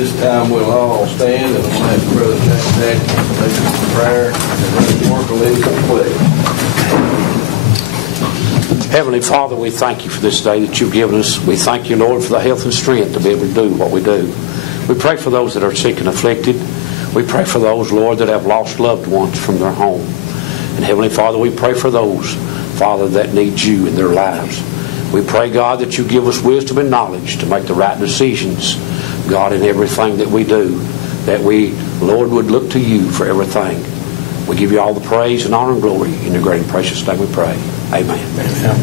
This time we'll all stand, and I'm going to ask Brother Jack to lead us in prayer, and Brother Mark will lead us in pledge. Heavenly Father, we thank you for this day that you've given us. We thank you, Lord, for the health and strength to be able to do what we do. We pray for those that are sick and afflicted. We pray for those, Lord, that have lost loved ones from their home. And Heavenly Father, we pray for those, Father, that need you in their lives. We pray, God, that you give us wisdom and knowledge to make the right decisions, God, in everything that we do, that we, Lord, would look to you for everything. We give you all the praise and honor and glory. In your great and precious name we pray. Amen. Amen.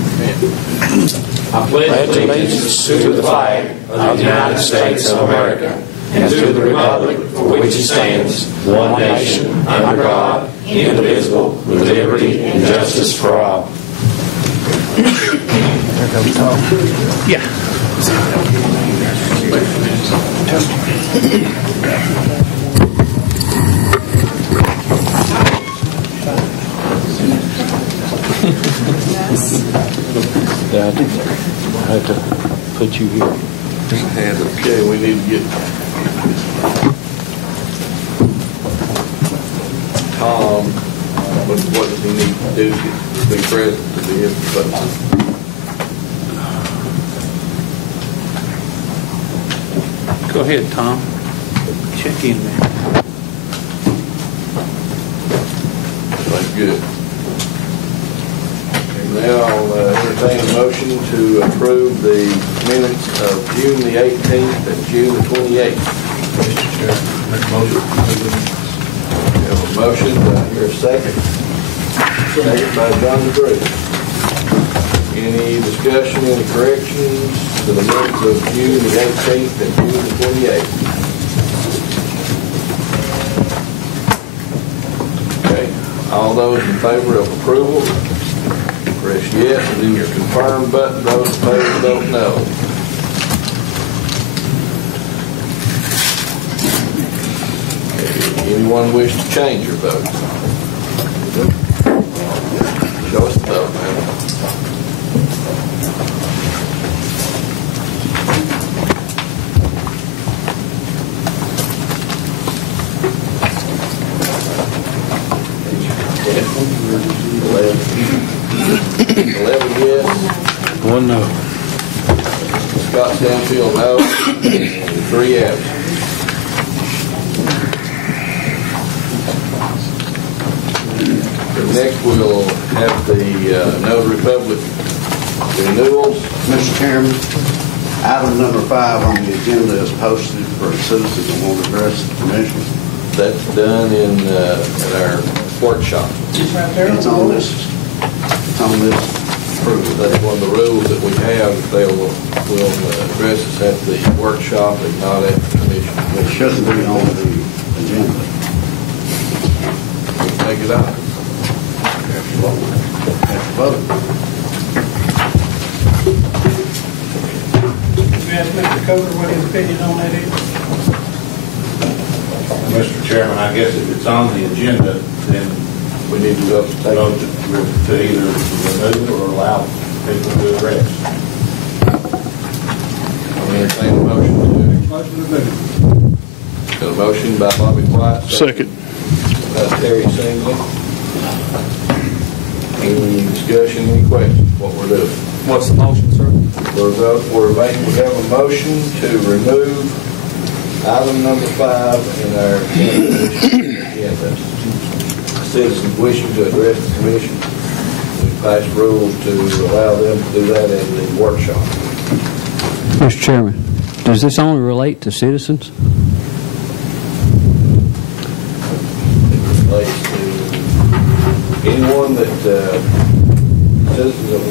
I pledge allegiance to the flag of the United States of America and to the republic for which it stands, one nation, under God, indivisible, with liberty and justice for all. Yeah. Dad, I had to put you here. Okay, we need to get Tom. What does he need to do to be present to be his spokesman? Go ahead, Tom. Check in there. That's good. And now I'll entertain a motion to approve the minutes of June the 18th and June the 28th. Mr. Chair, make a motion. We have a motion. Do I hear a second? Second by John DeGrew. Any discussion, any corrections to the minutes of June the 18th and June the 28th? Okay. All those in favor of approval, press yes, and then your confirm button. Those in favor, vote no. Okay. Anyone wish to change your vote? Show us the vote, man. Eleven yes. One no. Scott Stanfield no. And 3 absent. Next we'll have the Notary Public renewals. Mr. Chairman, item number 5 on the agenda is posted for citizens that want to address the commission. That's done in our workshop. It's on this approval. That's one of the rules that we have. They will address us at the workshop and not at the commission. It shouldn't be on the agenda. We'll take it out. Have to vote. We ask Mr. Coker what his opinion on that is. Mr. Chairman, I guess if it's on the agenda, then We need to go vote to either remove or allow people to address. I'll entertain a motion to Motion to move. got a motion by Bobby White. Second. By Terry Singley. Any discussion, any questions, what we're doing? What's the motion, sir? We have a motion to remove item number 5 in our agenda. Citizens wishing to address the commission. We passed rules to allow them to do that at the workshop. Mr. Chairman, does this only relate to citizens? It relates to anyone that citizens have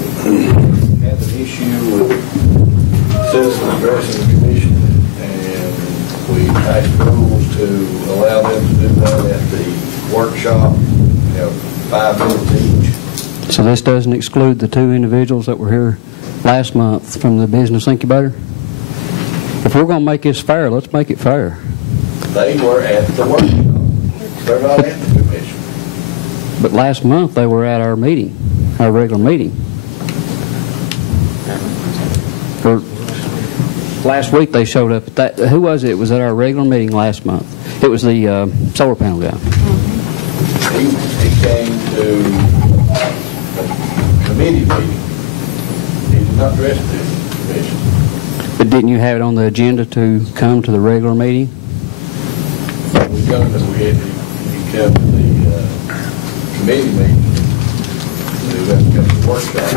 had an issue with citizens addressing the commission, and we passed rules to allow them to do that at the workshop. You know, 5 minutes each. So this doesn't exclude the 2 individuals that were here last month from the business incubator? If we're going to make this fair, let's make it fair. They were at the workshop. They're not at the commission. But last month they were at our meeting, our regular meeting. last week they showed up at that. Who was it? It was at our regular meeting last month. It was the solar panel guy. He came to committee meeting. He did not address the commission. But didn't you have it on the agenda to come to the regular meeting? We come to he come to the committee meeting. So he had to come to the workshop.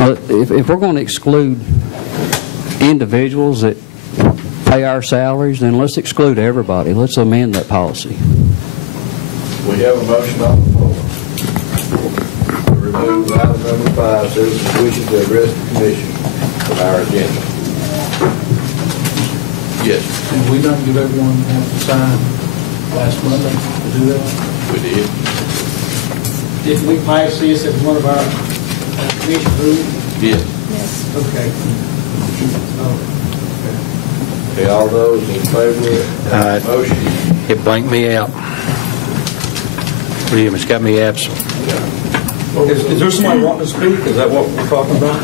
Well, if we're going to exclude individuals that pay our salaries, then let's exclude everybody. Let's amend that policy. We have a motion on the floor to remove item number 5, citizens wishing to address the commission from our agenda. Yes, Did we not give everyone have to sign last Monday to do that? we did. Didn't we pass this as one of our commission rules? Yes. Okay. Okay, all those in favor of the motion? It blanked me out. William, it's got me absent. Is there somebody wanting to speak? Is that what we're talking about?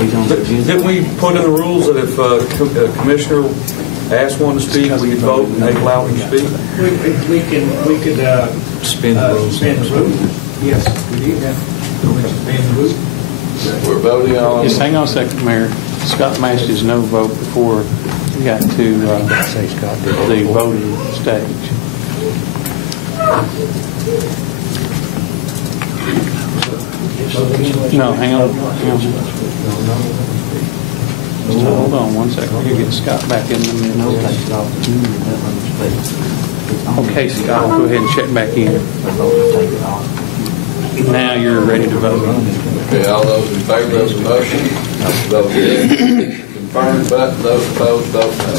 Didn't we put in the rules that if a commissioner asks one to speak, we could vote and they allow him to speak? We could Suspend the rules. suspend the rules. Yes, we did that. Suspend the rules. We're voting on. Just hang on a second, Mayor. Scott mashed his no vote before we got to the voting stage. No, hang on. Hold on one second. We're going to get Scott back in the minute. Okay, Scott, go ahead and check back in. Now you're ready to vote. Okay, all those in favor of the motion, vote yes. Confirm button, those opposed, vote no.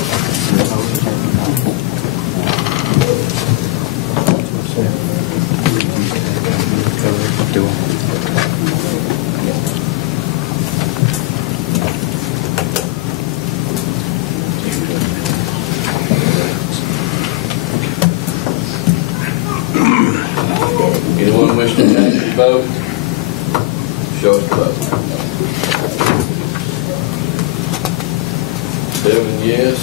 Anyone wish to change their vote? Show us the vote. 7 yes,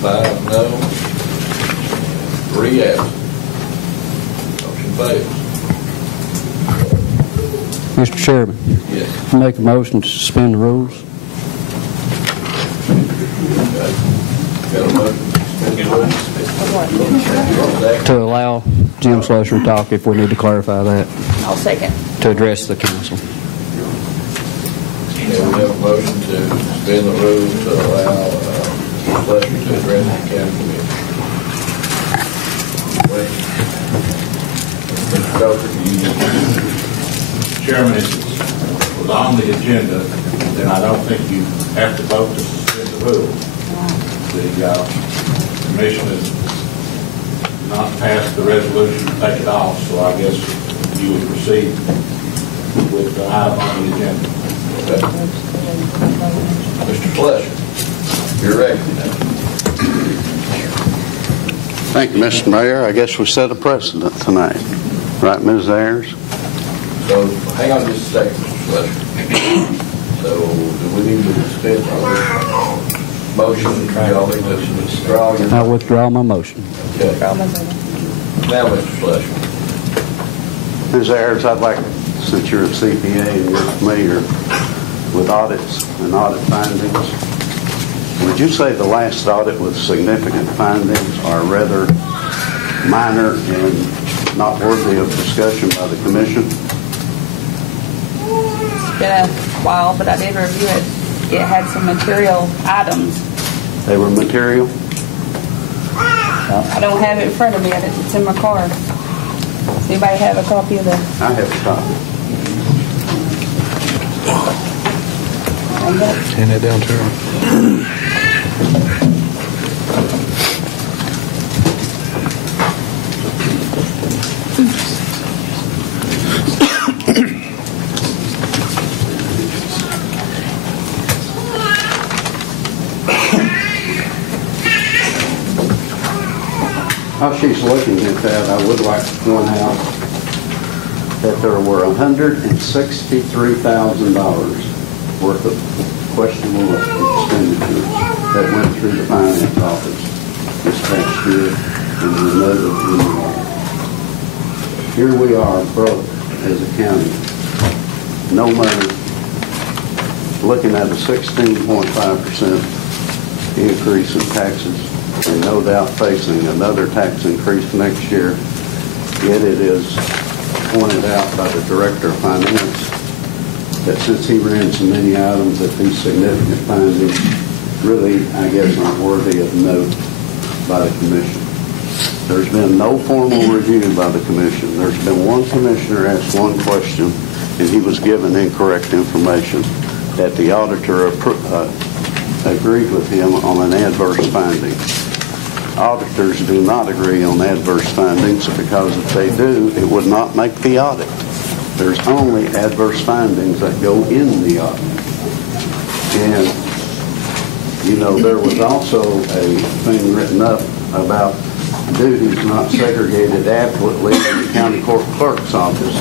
5 no, 3 absent. Motion fails. Mr. Chairman, Yes. make a motion to suspend the rules. Got a motion to suspend the rules? Second. To allow Jim Slusher to talk if we need to clarify that, I'll second. to address the council. Okay, we have a motion to suspend the rules to allow Fletcher to address the county commission. Mr. Coker, Chairman, if it was on the agenda, then I don't think you have to vote to suspend the rules. The commission has not passed the resolution to take it off, so I guess you would proceed with the item on the agenda. okay. Mr. Fletcher, you're recognized. Thank you, Mr. Mayor. I guess we set a precedent tonight. Right, Ms. Ayers? So, hang on just a second, Mr. Fletcher. So, do we need to suspend our motion? Y'all need to withdraw your I withdraw my motion. Okay. Now, Mr. Fletcher. Ms. Ayers, I'd like, since you're a CPA and you're familiar with audits and audit findings, would you say the last audit with significant findings are rather minor and not worthy of discussion by the commission? It's been a while, but I did review it. It had some material items. They were material? I don't have it in front of me. It's in my car. Does anybody have a copy of the? I have a copy. Hand that down to her. While she's looking at that, I would like to point out that there were $163,000 worth of questionable expenditures that went through the finance office this past year and were noted in the audit. Here we are, broke as a county, no money, looking at a 16.5% increase in taxes, and no doubt facing another tax increase next year. Yet it is pointed out by the Director of Finance that since he ran so many items, that these significant findings really, I guess, aren't worthy of note by the Commission. There's been no formal review by the Commission. There's been one commissioner asked one question, and he was given incorrect information that the auditor agreed with him on an adverse finding. Auditors do not agree on adverse findings, because if they do, it would not make the audit. There's only adverse findings that go in the audit. And, you know, there was also a thing written up about duties not segregated adequately in the county court clerk's office,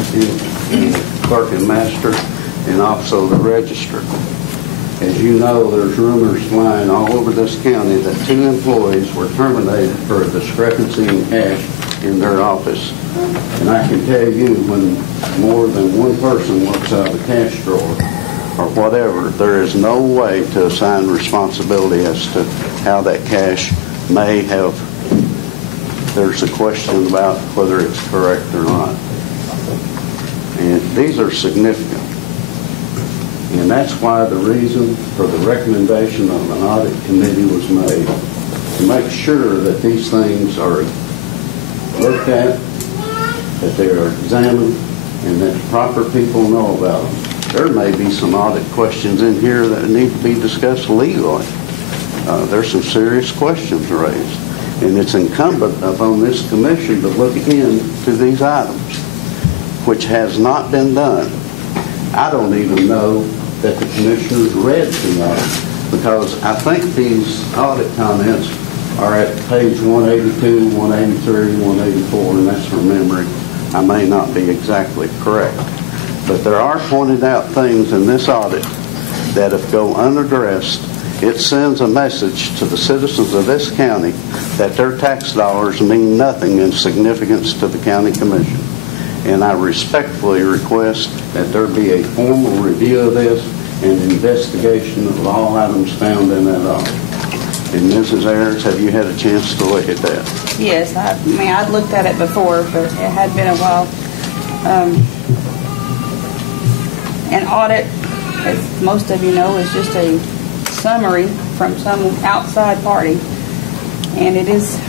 in the clerk and master, and also the register. As you know, there's rumors flying all over this county that 2 employees were terminated for a discrepancy in cash in their office. And I can tell you, when more than one person works out of the cash drawer or whatever, there is no way to assign responsibility as to how that cash may have. There's a question about whether it's correct or not. And these are significant. And that's why the reason for the recommendation of an audit committee was made, to make sure that these things are looked at, that they are examined, and that proper people know about them. There may be some audit questions in here that need to be discussed legally. There's some serious questions raised. And it's incumbent upon this commission to look into these items, which has not been done. I don't even know that the commissioners read the audit, because I think these audit comments are at page 182, 183, 184, and that's from memory. I may not be exactly correct. But there are pointed out things in this audit that, if go unaddressed, it sends a message to the citizens of this county that their tax dollars mean nothing in significance to the county commission. And I respectfully request that there be a formal review of this and investigation of all items found in that audit. And Mrs. Ayers, have you had a chance to look at that? Yes, I'd looked at it before, but it had been a while. An audit, as most of you know, is just a summary from some outside party, and it is,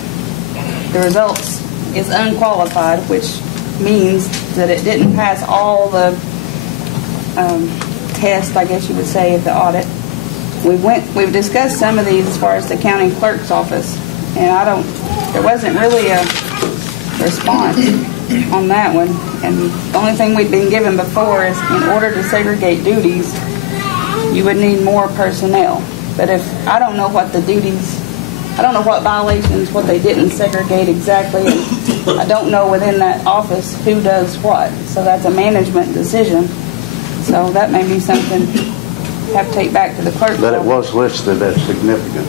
the results is unqualified, which means that it didn't pass all the tests, I guess you would say, of the audit. We've discussed some of these as far as the county clerk's office, and there wasn't really a response on that one. And the only thing we'd been given before is, in order to segregate duties, you would need more personnel. But if I don't know what the duties, I don't know what violations, what they didn't segregate exactly, and I don't know within that office who does what. So that's a management decision. So that may be something you have to take back to the clerk. But it was listed as significant.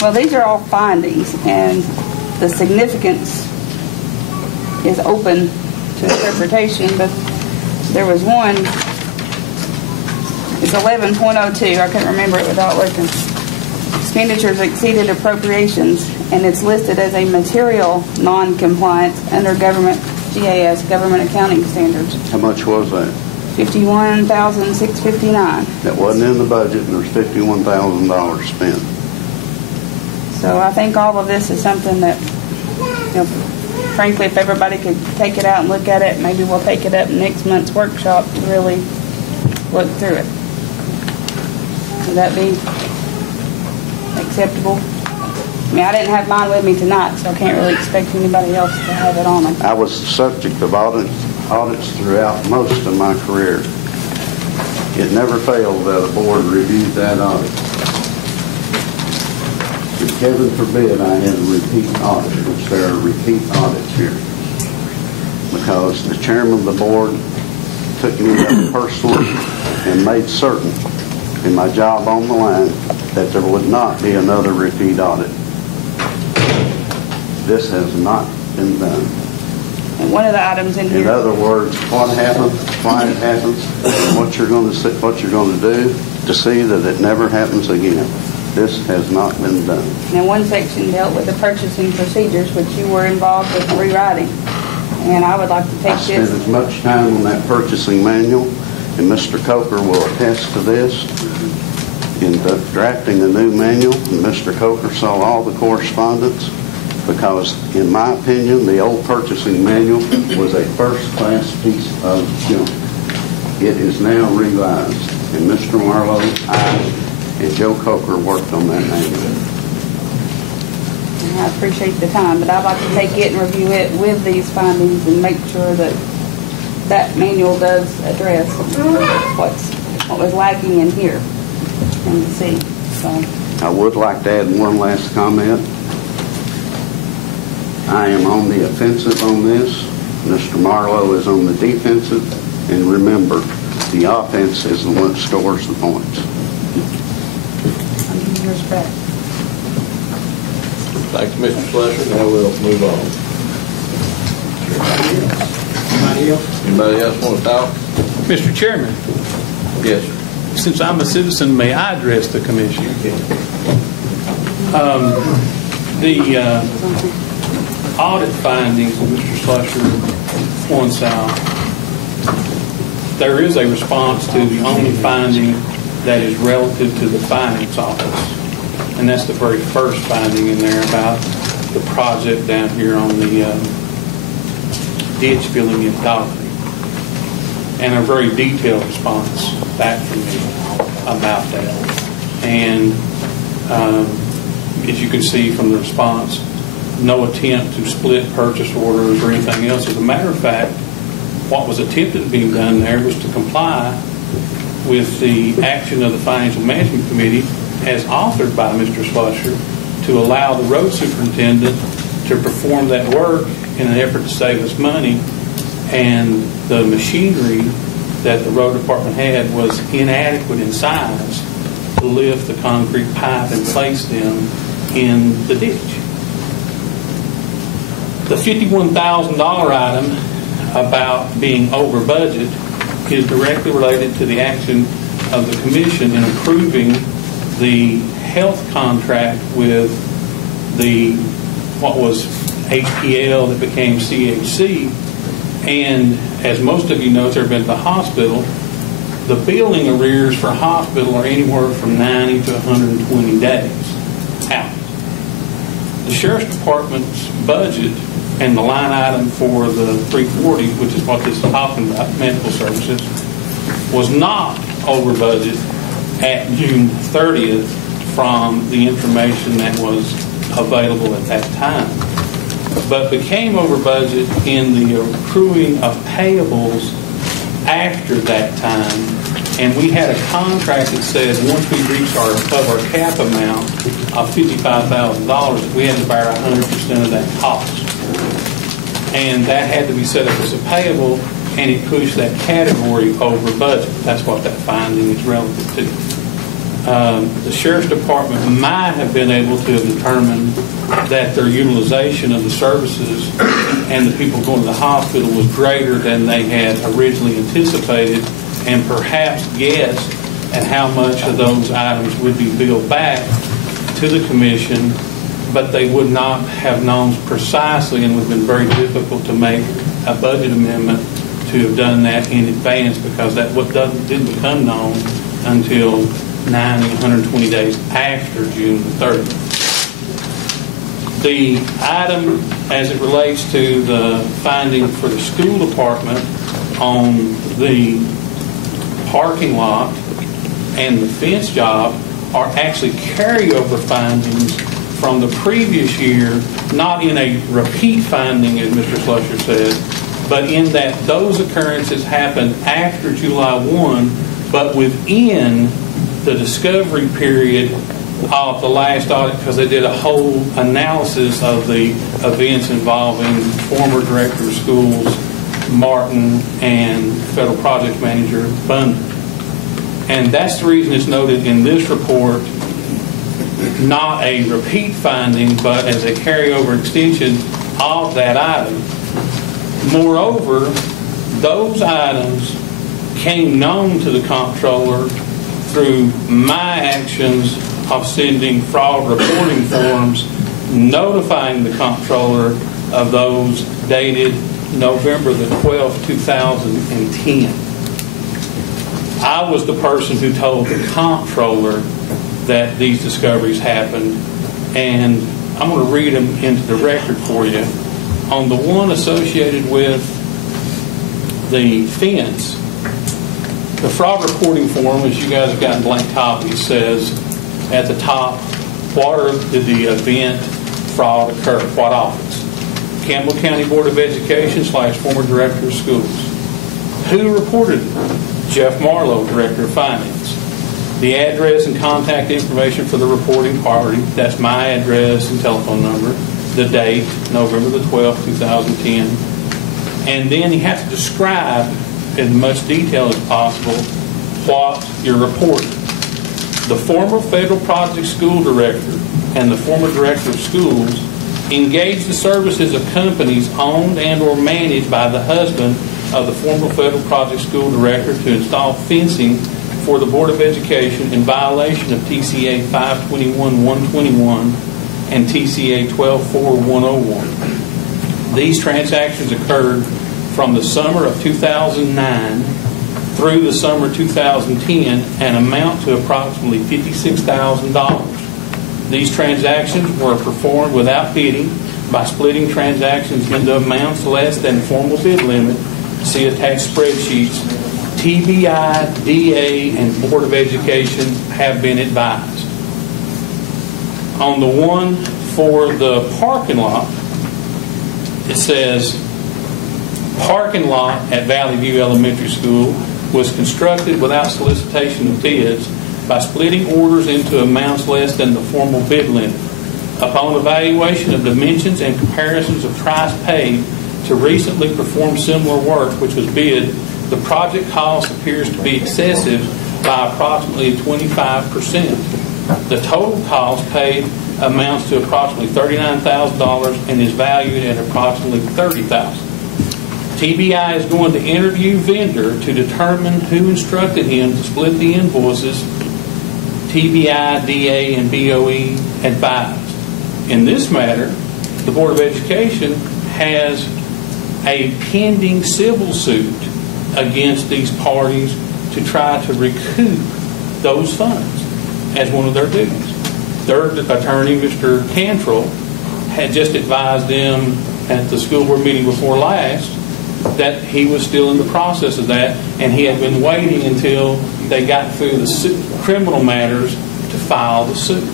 Well, these are all findings, and the significance is open to interpretation, but there was one, it's 11.02, I couldn't remember it without looking. Expenditures exceeded appropriations, and it's listed as a material non-compliance under GAS, Government Accounting Standards. How much was that? $51,659. That wasn't in the budget, and there's $51,000 spent. So I think all of this is something that, frankly, if everybody could take it out and look at it, maybe we'll take it up in next month's workshop to really look through it. Would that be acceptable? I mean, I didn't have mine with me tonight, so I can't really expect anybody else to have it on them. I was the subject of audits throughout most of my career. It never failed that a board reviewed that audit. And heaven forbid I had a repeat audit, which there are repeat audits here. Because the chairman of the board took me up personally and made certain and my job on the line that there would not be another repeat audit. This has not been done. And one of the items in here. In other words, what happens, why it happens, and what you're going to do to see that it never happens again. This has not been done. Now, one section dealt with the purchasing procedures, which you were involved with rewriting. And I would like to take I spent this. as much time on that purchasing manual, and Mr. Coker will attest to this, in drafting the new manual, and Mr. Coker saw all the correspondence, because, in my opinion, the old purchasing manual was a first-class piece of junk. It is now revised, and Mr. Marlowe, I, and Joe Coker worked on that manual. I appreciate the time, but I'd like to take it and review it with these findings and make sure that that manual does address what was lacking in here and see. So I would like to add one last comment. I am on the offensive on this. Mr. Marlowe is on the defensive. And remember, the offense is the one that scores the points. I'll give you yours back. Thanks, Mr. Slusher. Now we'll move on. Anybody else want to talk? Mr. Chairman, Yes, sir. since I'm a citizen, may I address the commission? The audit findings of Mr. Slusher points out there is a response to the only finding that is relative to the finance office. And that's the very first finding in there about the project down here on the ditch filling in Dolphin. And a very detailed response back from me about that. And as you can see from the response, no attempt to split purchase orders or anything else. As a matter of fact, what was attempted being done there was to comply with the action of the Financial Management Committee as authored by Mr. Slusher to allow the road superintendent to perform that work in an effort to save us money. And the machinery that the road department had was inadequate in size to lift the concrete pipe and place them in the ditch. The $51,000 item about being over budget is directly related to the action of the commission in approving the health contract with what was HPL that became CHC. And as most of you know, if you've ever been to the hospital, the billing arrears for hospital are anywhere from 90 to 120 days out. The Sheriff's Department's budget and the line item for the 340, which is what this is talking about, medical services, was not over budget at June 30th from the information that was available at that time, but became over budget in the accruing of payables after that time. And we had a contract that said once we reached our cap amount of $55,000, we had to bear 100% of that cost. And that had to be set up as a payable, and it pushed that category over budget. That's what that finding is relative to. The Sheriff's Department might have been able to have determined that their utilization of the services and the people going to the hospital was greater than they had originally anticipated, and perhaps guessed at how much of those items would be billed back to the commission, but they would not have known precisely, and it would have been very difficult to make a budget amendment to have done that in advance, because that didn't become known until 90, 120 days after June 30th. The item as it relates to the finding for the school department on the parking lot and the fence job are actually carryover findings from the previous year, not in a repeat finding, as Mr. Slusher said, but in that those occurrences happened after July 1, but within the discovery period of the last audit, because they did a whole analysis of the events involving former director of schools Martin and federal project manager Bundy. And that's the reason it's noted in this report, not a repeat finding, but as a carryover extension of that item. Moreover, those items came known to the comptroller through my actions of sending fraud reporting forms notifying the comptroller of those dated November the 12th, 2010. I was the person who told the comptroller that these discoveries happened, and I'm going to read them into the record for you. On the one associated with the fence, the fraud reporting form, as you guys have gotten blank copies, says at the top, what did the event fraud occur? What office? Campbell County Board of Education / former Director of Schools. Who reported it? Jeff Marlowe, Director of Finance. The address and contact information for the reporting party, that's my address and telephone number. The date, November the 12th, 2010. And then you have to describe in much detail as possible what you're reporting. The former federal project school director and the former director of schools engaged the services of companies owned and or managed by the husband of the former federal project school director to install fencing for the Board of Education in violation of TCA 521-121 and TCA 12-4-101. These transactions occurred from the summer of 2009 through the summer 2010 and amount to approximately $56,000. These transactions were performed without bidding by splitting transactions into amounts less than the formal bid limit. See attached spreadsheets. TBI, DA, and Board of Education have been advised. On the one for the parking lot, it says, parking lot at Valley View Elementary School was constructed without solicitation of bids by splitting orders into amounts less than the formal bid limit. Upon evaluation of dimensions and comparisons of price paid to recently perform similar work which was bid, the project cost appears to be excessive by approximately 25%. The total cost paid amounts to approximately $39,000 and is valued at approximately $30,000. TBI is going to interview vendor to determine who instructed him to split the invoices. TBI, DA, and BOE advised. In this matter, the Board of Education has a pending civil suit against these parties to try to recoup those funds as one of their duties. Their attorney, Mr. Cantrell, had just advised them at the school board meeting before last that he was still in the process of that, and he had been waiting until they got through the criminal matters to file the suit.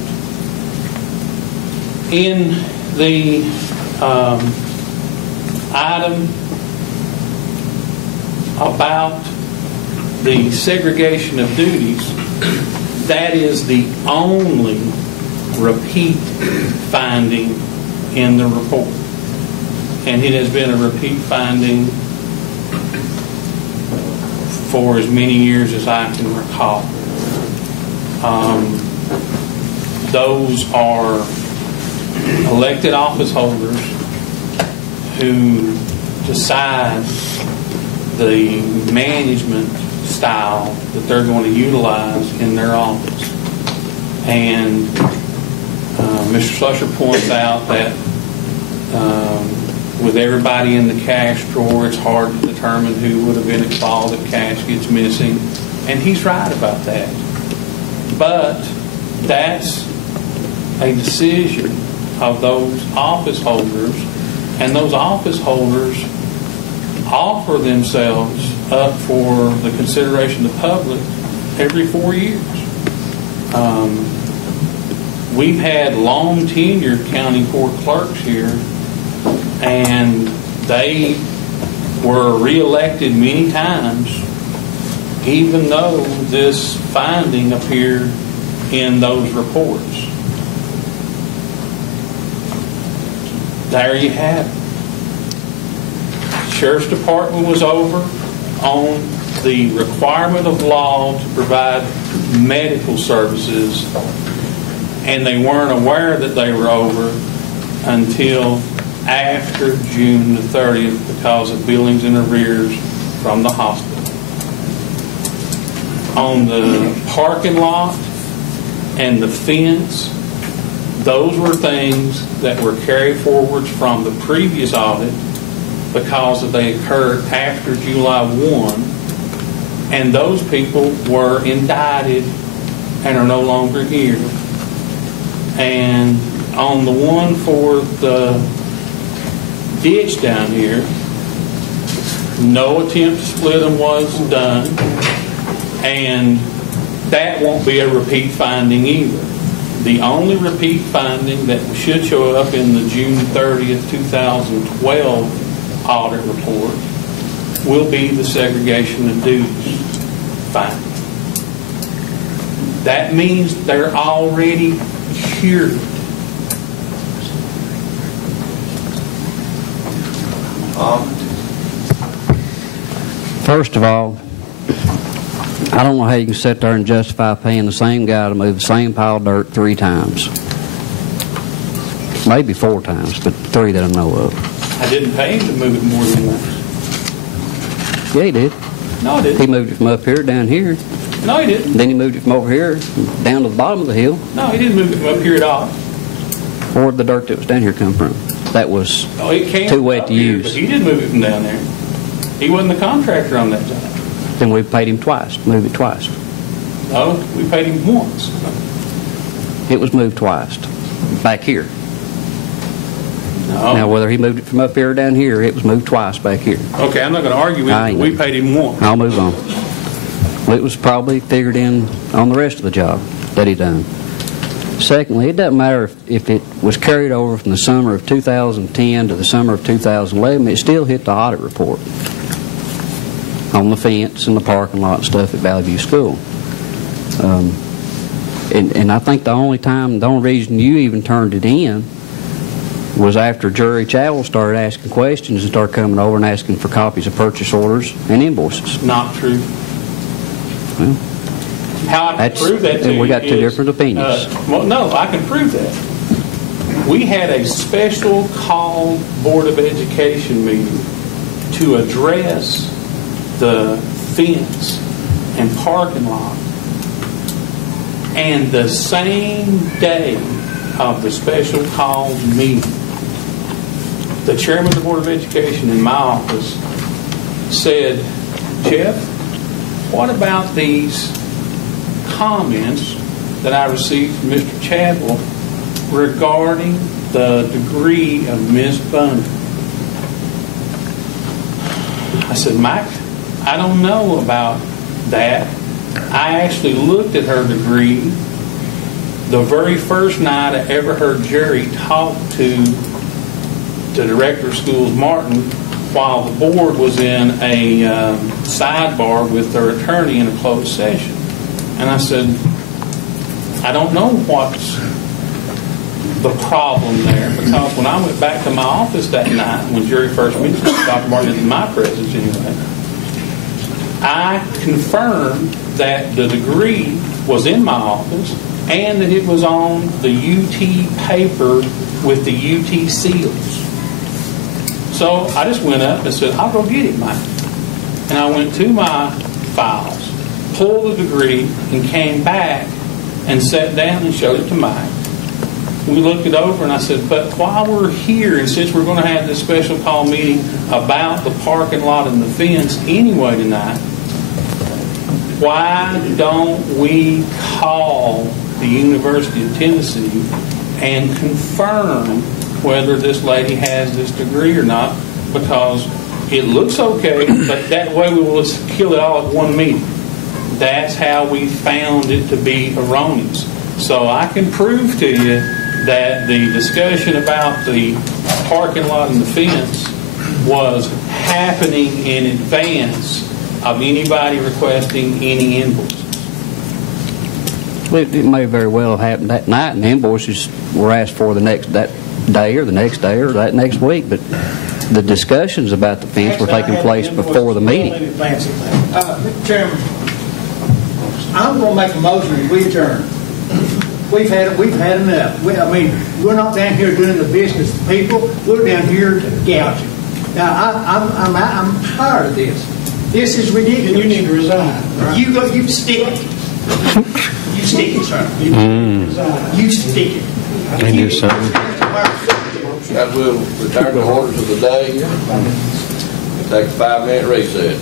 In the item about the segregation of duties, that is the only repeat finding in the report. And it has been a repeat finding for as many years as I can recall. Those are elected office holders who decide the management style that they're going to utilize in their office. And Mr. Slusher points out that with everybody in the cash drawer, it's hard to determine who would have been involved if cash gets missing. And he's right about that. But that's a decision of those office holders, and those office holders offer themselves up for the consideration of the public every 4 years. We've had long tenured county court clerks here, and they were reelected many times, even though this finding appeared in those reports. There you have it. The Sheriff's Department was over on the requirement of law to provide medical services, and they weren't aware that they were over until after June the 30th because of billings in arrears from the hospital. On the parking lot and the fence, those were things that were carried forwards from the previous audit because they occurred after July 1, and those people were indicted and are no longer here. And on the one for the ditch down here, no attempt to split them was done, and that won't be a repeat finding either. The only repeat finding that should show up in the June 30th, 2012 audit report will be the segregation of duties finding. That means they're already cured. First of all, I don't know how you can sit there and justify paying the same guy to move the same pile of dirt 3 times. Maybe 4 times, but 3 that I know of. I didn't pay him to move it more than once. Yeah, he did. No, I didn't. He moved it from up here down here. No, he didn't. Then he moved it from over here down to the bottom of the hill. No, he didn't move it from up here at all. Where'd the dirt that was down here come from? That was It came too wet up to here, use. but he didn't move it from down there. He wasn't the contractor on that job. Then we paid him twice, moved it twice. No, we paid him once. It was moved twice, back here. No. Now, whether he moved it from up here or down here, it was moved twice back here. Okay, I'm not going to argue with you. We paid him once. I'll move on. It was probably figured in on the rest of the job that he done. Secondly, it doesn't matter if it was carried over from the summer of 2010 to the summer of 2011, it still hit the audit report on the fence and the parking lot and stuff at Valley View School. And I think the only reason you even turned it in was after Jerry Chapel started asking questions and started coming over and asking for copies of purchase orders and invoices. Not true. Well, how I can prove that to you we got 2 different opinions. Well, no, I can prove that. We had a special called Board of Education meeting to address the fence and parking lot. And the same day of the special called meeting, the chairman of the Board of Education in my office said, Jeff, what about these comments that I received from Mr. Chadwell regarding the degree of Miss Bundy? I said, Mike, I don't know about that. I actually looked at her degree the very first night I ever heard Jerry talk to the director of schools, Martin, while the board was in a sidebar with their attorney in a closed session. And I said, I don't know what's the problem there, because when I went back to my office that night, when Jerry first mentioned Dr. Martin in my presence anyway, I confirmed that the degree was in my office and that it was on the UT paper with the UT seals. So I just went up and said, I'll go get it, Mike. And I went to my files, pulled the degree, and came back and sat down and showed it to Mike. We looked it over, and I said, but while we're here, and since we're going to have this special call meeting about the parking lot and the fence anyway tonight, why don't we call the University of Tennessee and confirm whether this lady has this degree or not? Because it looks okay, but that way we will kill it all at one meeting. That's how we found it to be erroneous. So I can prove to you that the discussion about the parking lot and the fence was happening in advance of anybody requesting any invoices. Well, it may very well have happened that night, and invoices were asked for that day or the next day or that next week. But the discussions about the fence were taking place before the meeting. Mr. Chairman, I'm going to make a motion that we adjourn. We've had enough. We're not down here doing the business of people. We're down here to gouge them. Now, I'm tired of this. This is ridiculous. And you need to resign. Right? You stick it. You stick it, sir. You stick it. I do something. That will return to orders of the day. Take a 5-minute recess.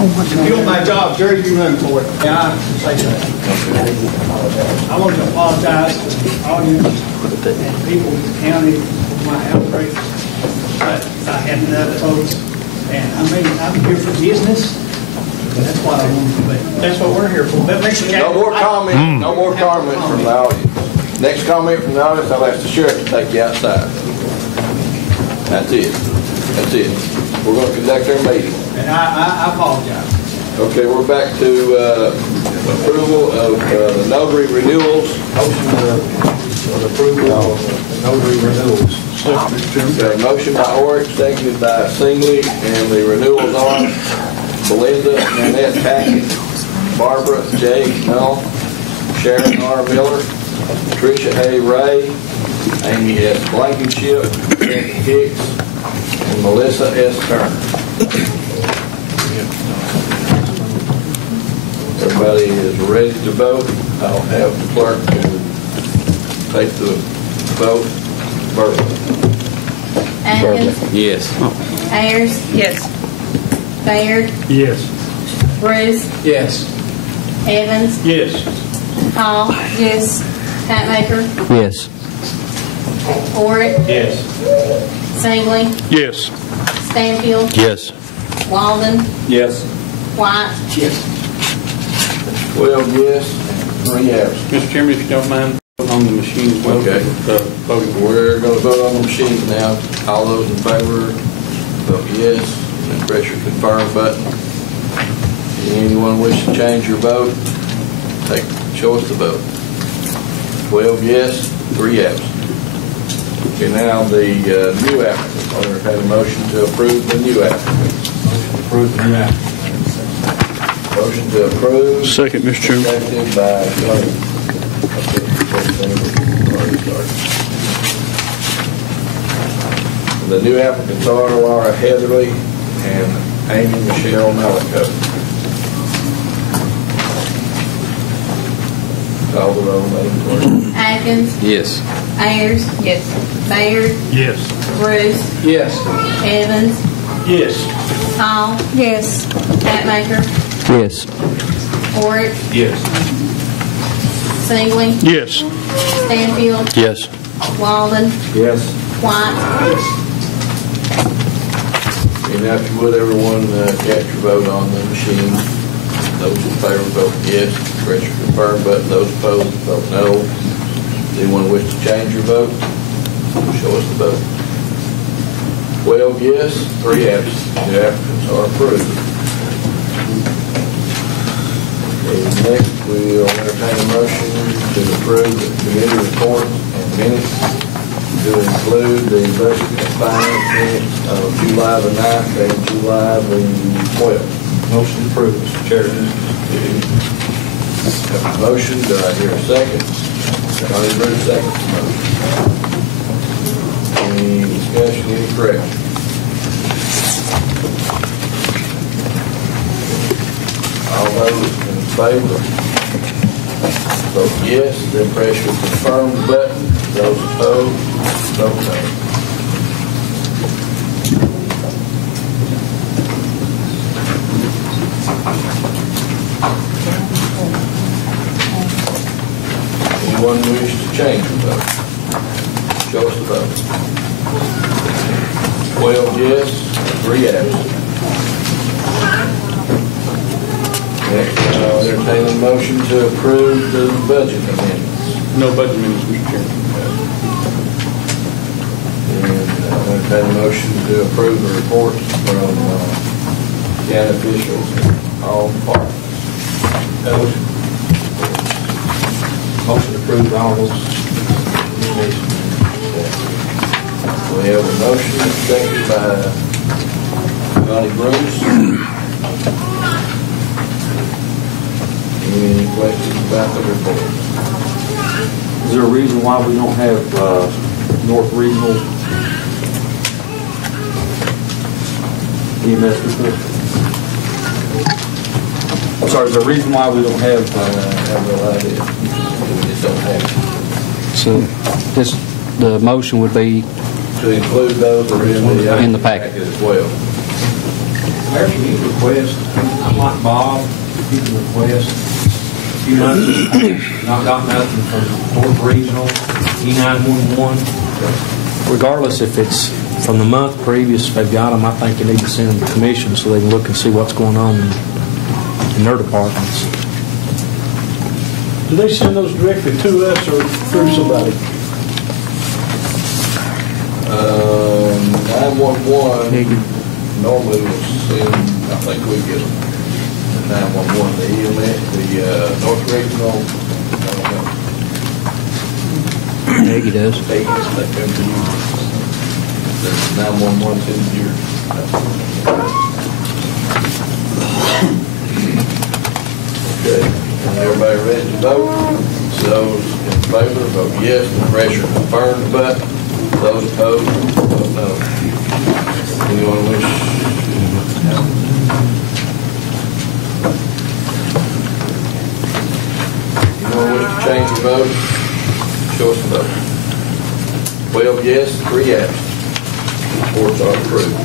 If you want my job, Jerry, you run for it. Yeah, I say that. I want to apologize to the audience and people in the county for my outrage. But I had enough, folks. And I'm here for business. That's what I want to do. That's what we're here for. No more comment. No more comment from the audience. Next comment from the audience, I'll ask the sheriff to take you outside. That's it. That's it. We're going to conduct our meeting. And I apologize. Okay, we're back to approval of the notary renewals. Motion for approval of notary renewals. Okay, motion by Oric, seconded by Singley, and the renewals are Belinda Nanette Packett, Barbara J. Null, Sharon R. Miller, Tricia A. Ray, Amy S. Blankenship, Becky Hicks, and Melissa S. Turner. Everybody is ready to vote. I'll have the clerk to take the vote verbally. Atkins? Yes. Ayers? Yes. Baird? Yes. Bruce? Yes. Evans? Yes. Hall? Yes. Hatmaker? Yes. Orrick? Yes. Singley? Yes. Stanfield? Yes. Walden? Yes. White? Yes. 12 yes, 3 absent. Mr. Chairman, if you don't mind, vote on the machine as well. Okay. Voting. We're going to vote on the machines now. All those in favor, vote yes. And press your confirm button. Anyone wish to change your vote, show us the vote. 12 yes, 3 absent. Okay, now the new applicant. I'll entertain a motion to approve the new applicant. Motion to approve the new applicant. Motion to approve. Second, Mr. Chairman. Seconded by Johnny. The new applicants are Laura Heatherly and Amy Michelle Malico. Call the roll, Madam Clerk. Atkins? Yes. Ayers? Yes. Baird? Yes. Bruce? Yes. Evans? Yes. Hall? Yes. Hatmaker? Yes. Orrick? Yes. Singley? Yes. Stanfield? Yes. Walden? Yes. White? And now, if you would, everyone cast your vote on the machine. Those in favor vote yes. Press your confirm button. Those opposed vote no. Does anyone wish to change your vote? Show us the vote. 12 yes, 3 absent. The applicants are approved. Okay, next, we'll entertain a motion to approve the committee report and minutes to include the budget and finance minutes of July the 9th and July the 12th. Motion approved, Mr. Chairman. Have a motion. Do I hear a second? Connie Bruce, second motion. Any discussion, any correction? All those in favor, vote yes, then press your confirm button. Those opposed, vote no. Anyone wish to change your vote? Show us the vote. 12 yes, 3 absent. Next, I'll entertain a motion to approve the budget amendments. No budget amendments, Mr. Chairman. And I'll entertain a motion to approve the reports from county officials in all departments. Motion to approve all those nominations. We have a motion, seconded by Connie Bruce. Any questions about the report? Is there a reason why we don't have North Regional EMS report? I'm sorry, is there a reason why we don't have? I have no idea. We just don't have it. So the motion would be To include those that are in the packet as well. Mayor, can you request, I'm like Bob, if you can request, if you not got nothing from North Regional, E911, regardless if it's from the month previous, if they've got them, I think they need to send them to commission so they can look and see what's going on in their departments. Do they send those directly to us or through somebody? 911 normally will send, I think we get them. 911, the EMS, the North Regional, I don't know. Peggy does. They come to you. The 911 sends your. Okay, everybody ready to vote? Those in favor, vote yes. The pressure confirmed the button. Those opposed, vote no. Anyone wish? Anyone wish to change your vote? Show us the vote. 12 yes, 3 absent. Reports are approved.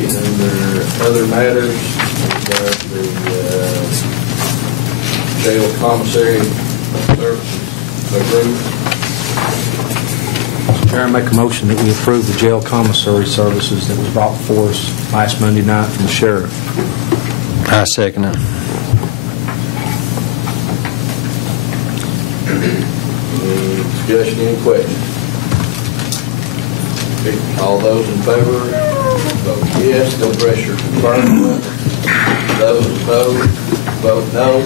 And under other matters, we've got the jail commissary services agreement. Chair, I make a motion that we approve the jail commissary services that was brought before us last Monday night from the sheriff. I second it. Any discussion, any questions? All those in favor, vote yes. No pressure confirmed. Those opposed, vote no.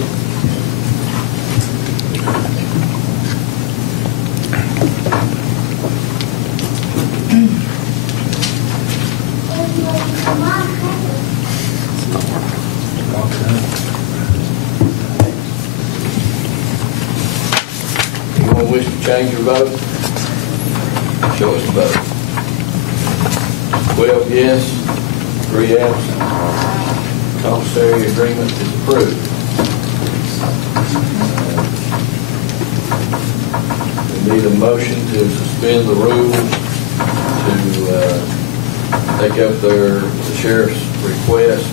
Anyone wish to change your vote? Show us the vote. 12 yes, 3 absent. Commissary agreement is approved. We need a motion to suspend the rules to take up the sheriff's request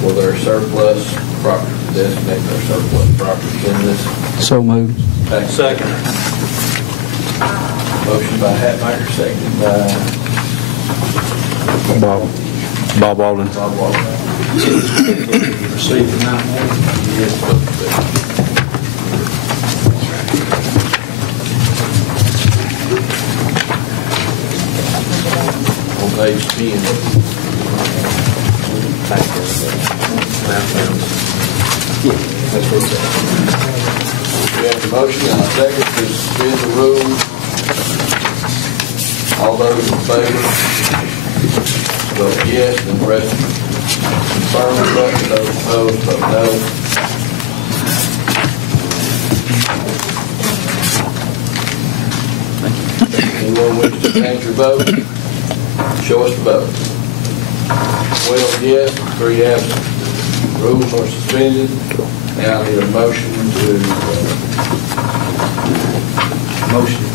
for their surplus property, designate their surplus property in this. So moved. Second. Motion by Hatmaker, seconded by Bob Alden. Bob Walden. Received the 911. Yes, on page 10. We have a motion and a second to suspend the rules. All those in favor, vote yes, and the rest confirm the vote. Those opposed, vote no. Anyone wish to change your vote? Show us the vote. 12 yes, 3 absent. Rules are suspended. Now I need a motion to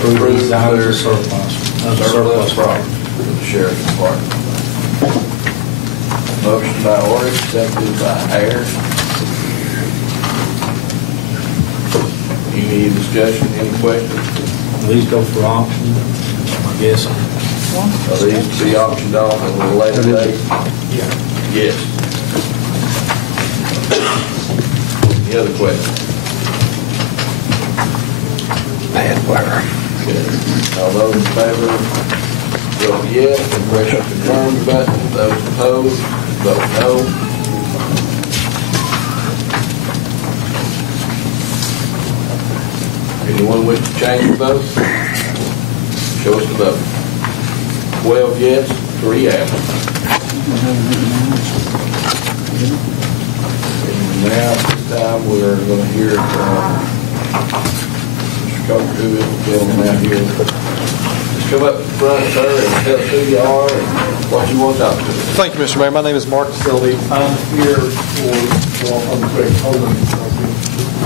approve their surplus property for the sheriff's department. Motion by Orrick, seconded by Hare. Any discussion, any questions? These go for auction, I guess. Are these to be auctioned off at a later date? Yeah. Yes. Any other questions? Bad weather. Okay. All those in favor, vote yes. The pressure confirmed button. Those opposed, vote no. Anyone wish to change the vote? Show us the vote. 12 yes, 3 absent. And now, this time, we're going to hear from Mr. Coker, who is the gentleman out here. Just come up front, sir, and tell us who you are and what you want to talk to us. Thank you, Mr. Mayor. My name is Mark Silvey. I'm here for Craig Holden.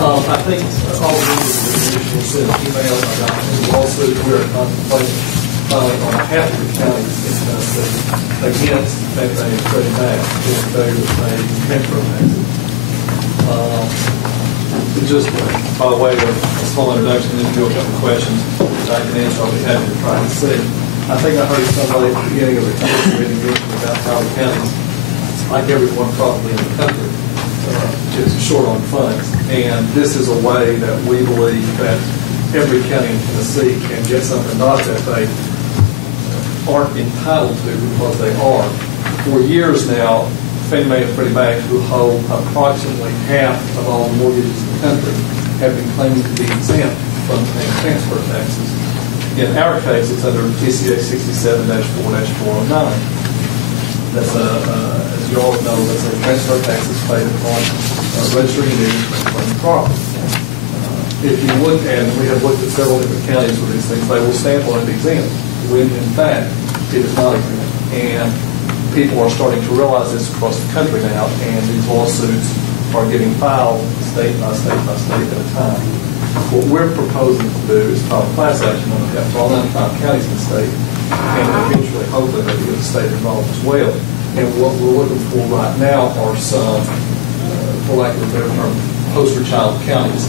I think all of these individuals sent emails about the lawsuit we're contemplating filing on behalf of the county in Tennessee against Fannie Mae and Freddie Mac for failure to pay Campbell taxes. Just by way of a small introduction, and a couple of questions that I can answer, I'll be happy to try and see. I think I heard somebody at the beginning of the council meeting mention about how the county, like everyone probably in the country, is short on funds. And this is a way that we believe that every county in Tennessee can get something not that they aren't entitled to because they are. For years now, Fannie Mae and Freddie Mac, who hold approximately half of all the mortgages in the country, have been claiming to be exempt from paying transfer taxes. In our case, it's under TCA 67-4-409. That's as you all know, that's a transfer taxes paid upon registering deeds from property. If you look at, and we have looked at several different counties with these things, they will stamp on it exempt, when in fact it is not exempt. And people are starting to realize this across the country now, and these lawsuits are getting filed state by state by state at a time. What we're proposing to do is file a class action on behalf of all 95 counties in the state, and eventually, hopefully, maybe get the state involved as well. And what we're looking for right now are some, for lack of a better term, poster child counties.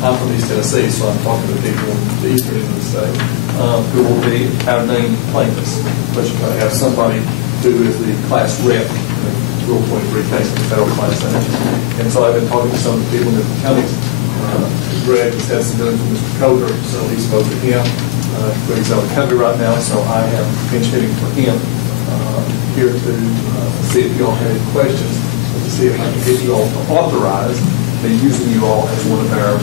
I'm from East Tennessee, so I'm talking to people in the eastern end of the state who will be our named plaintiffs. But you've got to have somebody who is the class rep in the Rule 23 case in the federal class action. And so I've been talking to some of the people in different counties. Greg has had some dealings with Mr. Coder, so he spoke to him. Greg's out of the country right now, so I am pinch hitting for him here to see if you all have any questions, to see if I can get you all to authorize me using you all as one of our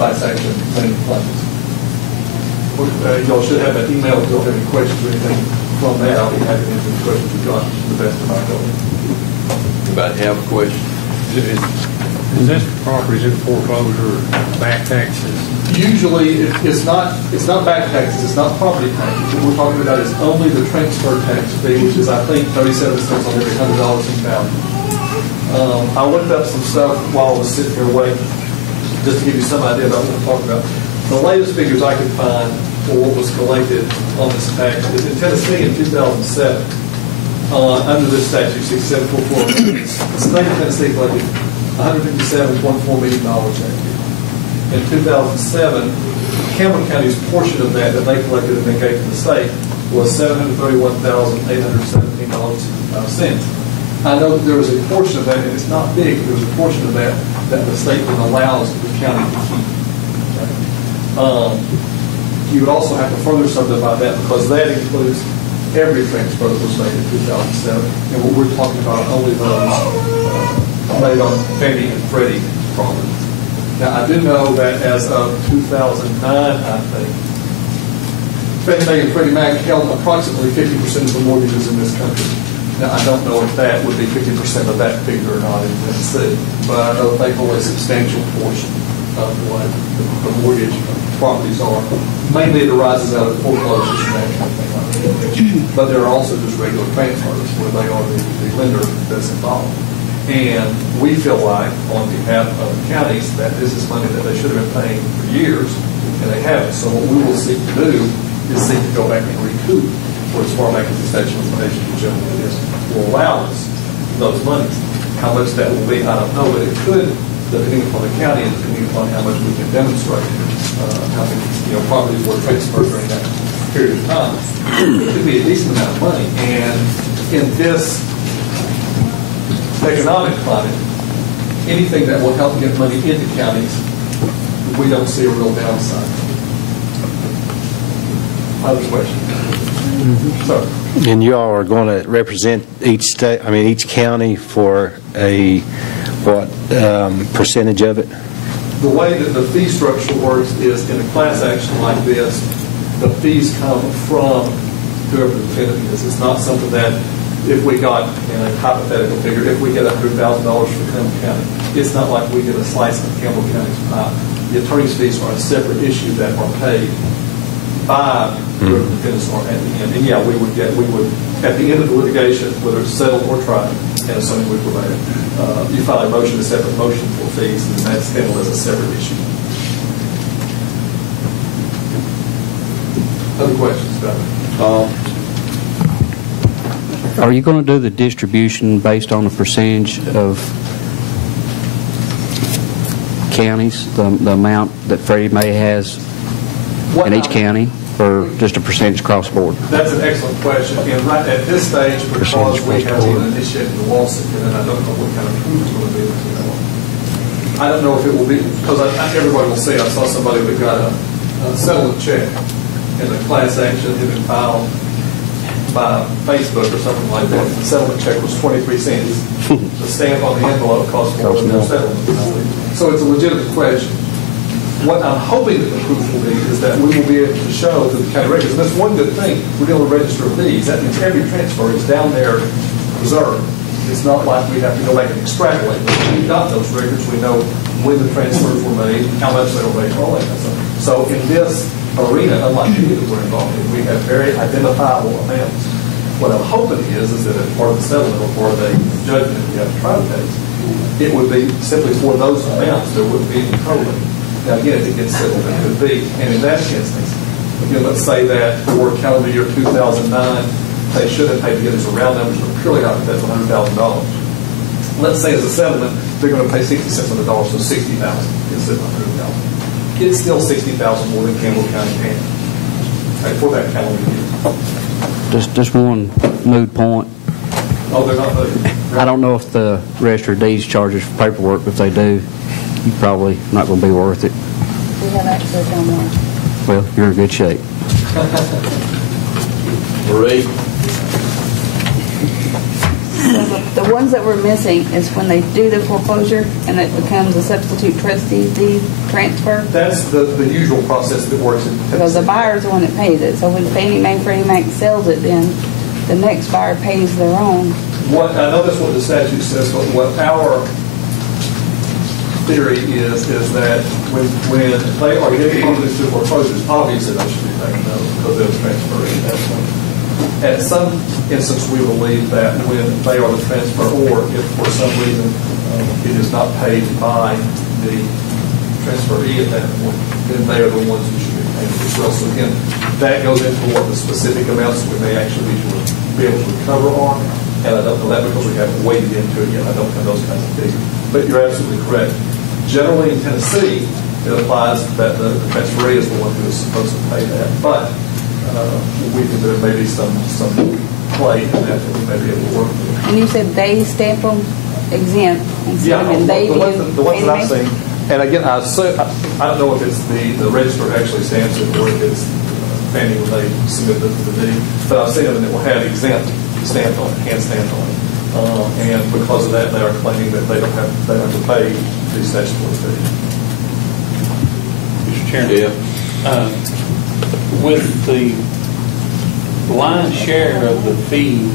class action plaintiffs. Y'all should have an email if you have any questions or anything from that. I'll be happy to answer the questions you've got to the best of my ability. Anybody have a question? Is this properties in foreclosure back taxes? Usually, it's not back taxes. It's not property taxes. What we're talking about is only the transfer tax fee, which is, I think, 37 cents on every $100 in value. I looked up some stuff while I was sitting here waiting, just to give you some idea about what we're talking about. The latest figures I could find for what was collected on this tax is in Tennessee in 2007, under this statute, 6744, the state of Tennessee collected $157.4 million that year. In 2007, Campbell County's portion of that they collected and they gave to the state was $731,817.65. I know that there was a portion of that, and it's not big, but there was a portion of that that the state then allows the county to keep. You would also have to further subdivide that because that includes every transfer that was made in 2007. And what we're talking about only those made on Fannie and Freddie properties. Now, I do know that as of 2009, I think, Fannie Mae and Freddie Mac held approximately 50% of the mortgages in this country. Now, I don't know if that would be 50% of that figure or not in Tennessee, but I know they hold a substantial portion of what the mortgage properties are. Mainly it arises out of foreclosures and that kind of thing. But there are also just regular transfers where they are the lender that's involved. And we feel like, on behalf of the counties, that this is money that they should have been paying for years, and they haven't. So what we will seek to do is seek to go back and recoup, for as far back as the statute of limitations generally is, will allow us those monies. How much that will be, I don't know, but it could, depending upon the county and depending upon how much we can demonstrate, how many properties were transferred during that period of time. It could be a decent amount of money. And in this economic climate, anything that will help get money into counties, we don't see a real downside. Other questions? Sir. And you all are going to represent each state, each county for a what percentage of it? The way that the fee structure works is in a class action like this, the fees come from whoever the defendant is. It's not something that if we got, in a hypothetical figure, if we get $100,000 for Campbell County, it's not like we get a slice of Campbell County's pie. The attorney's fees are a separate issue that are paid by whoever the defendants are at the end. And yeah, we would, at the end of the litigation, whether it's settled or tried, and assuming we prevail, you file a motion, a separate motion for fees, and that's handled as a separate issue. Other questions about it? Are you going to do the distribution based on a percentage of counties, the amount that Freddie Mae has in each county, or just a percentage across the board? That's an excellent question. And right at this stage, because we haven't even initiated the lawsuit, and I don't know what kind of proof it's going to be. I don't know if it will be, because everybody will say, I saw somebody that got a settlement check, and the class action had been filed by Facebook or something like that. The settlement check was 23 cents. The stamp on the envelope cost more than their settlement. So it's a legitimate question. What I'm hoping that the proof will be is that we will be able to show to the county registers. And that's one good thing. We're going to register of fees. That means every transfer is down there reserved. It's not like we have to go back and extrapolate. We've got those records. We know when the transfers were made, how much they were made, all that kind of stuff. So in this arena, unlike any that we're involved in, we have very identifiable amounts. What I'm hoping is that as part of the settlement or part of the judgment that we have to try to case, it would be simply for those amounts. There wouldn't be any totaling. Now, again, if it gets settled, it could be. And in that instance, again, let's say that for calendar year 2009, they should have paid to get us around numbers, but purely hypothetical, $100,000. Let's say as a settlement, they're going to pay 60 cents on the dollar, so $60,000 instead of $100,000. It's still $60,000 more than Campbell County can for that calendar year. Just one moot point. Oh, they're not moot. I don't know if the register of deeds charges for paperwork, but if they do, you're probably not going to be worth it. We have access online. Well, you're in good shape. Marie? So the ones that we're missing is when they do the foreclosure and it becomes a substitute trustee deed transfer. That's the usual process that works in Tennessee. Because the buyer's the one that pays it. So when Fannie Mae, Freddie Mac sells it, then the next buyer pays their own. What I know that's what the statute says, but what our theory is that when they are getting into the foreclosures, obviously they should be taken over because they're transferring at that point. At some instance, we believe that when they are the transfer, or if for some reason it is not paid by the transferee at that point, then they are the ones who should be paid as well. So again, that goes into what the specific amounts we may actually be able to recover are. And I don't know that because we haven't waded into it yet. I don't have those kinds of figures. But you're absolutely correct. Generally in Tennessee, it applies that the transferee is the one who is supposed to pay that. But we think there may be some play in that we may be able to work with. And you said they stamp them exempt instead of they the ones that I've seen. And again, I don't know if it's the register actually stamps it or if it's Fannie when they submit the deed. But I've seen them and it will have exempt stamped on it, hand stamped on it. And because of that, they are claiming that they don't have to pay the statutory fee. Mr. Chairman. Yeah. With the lion's share of the fee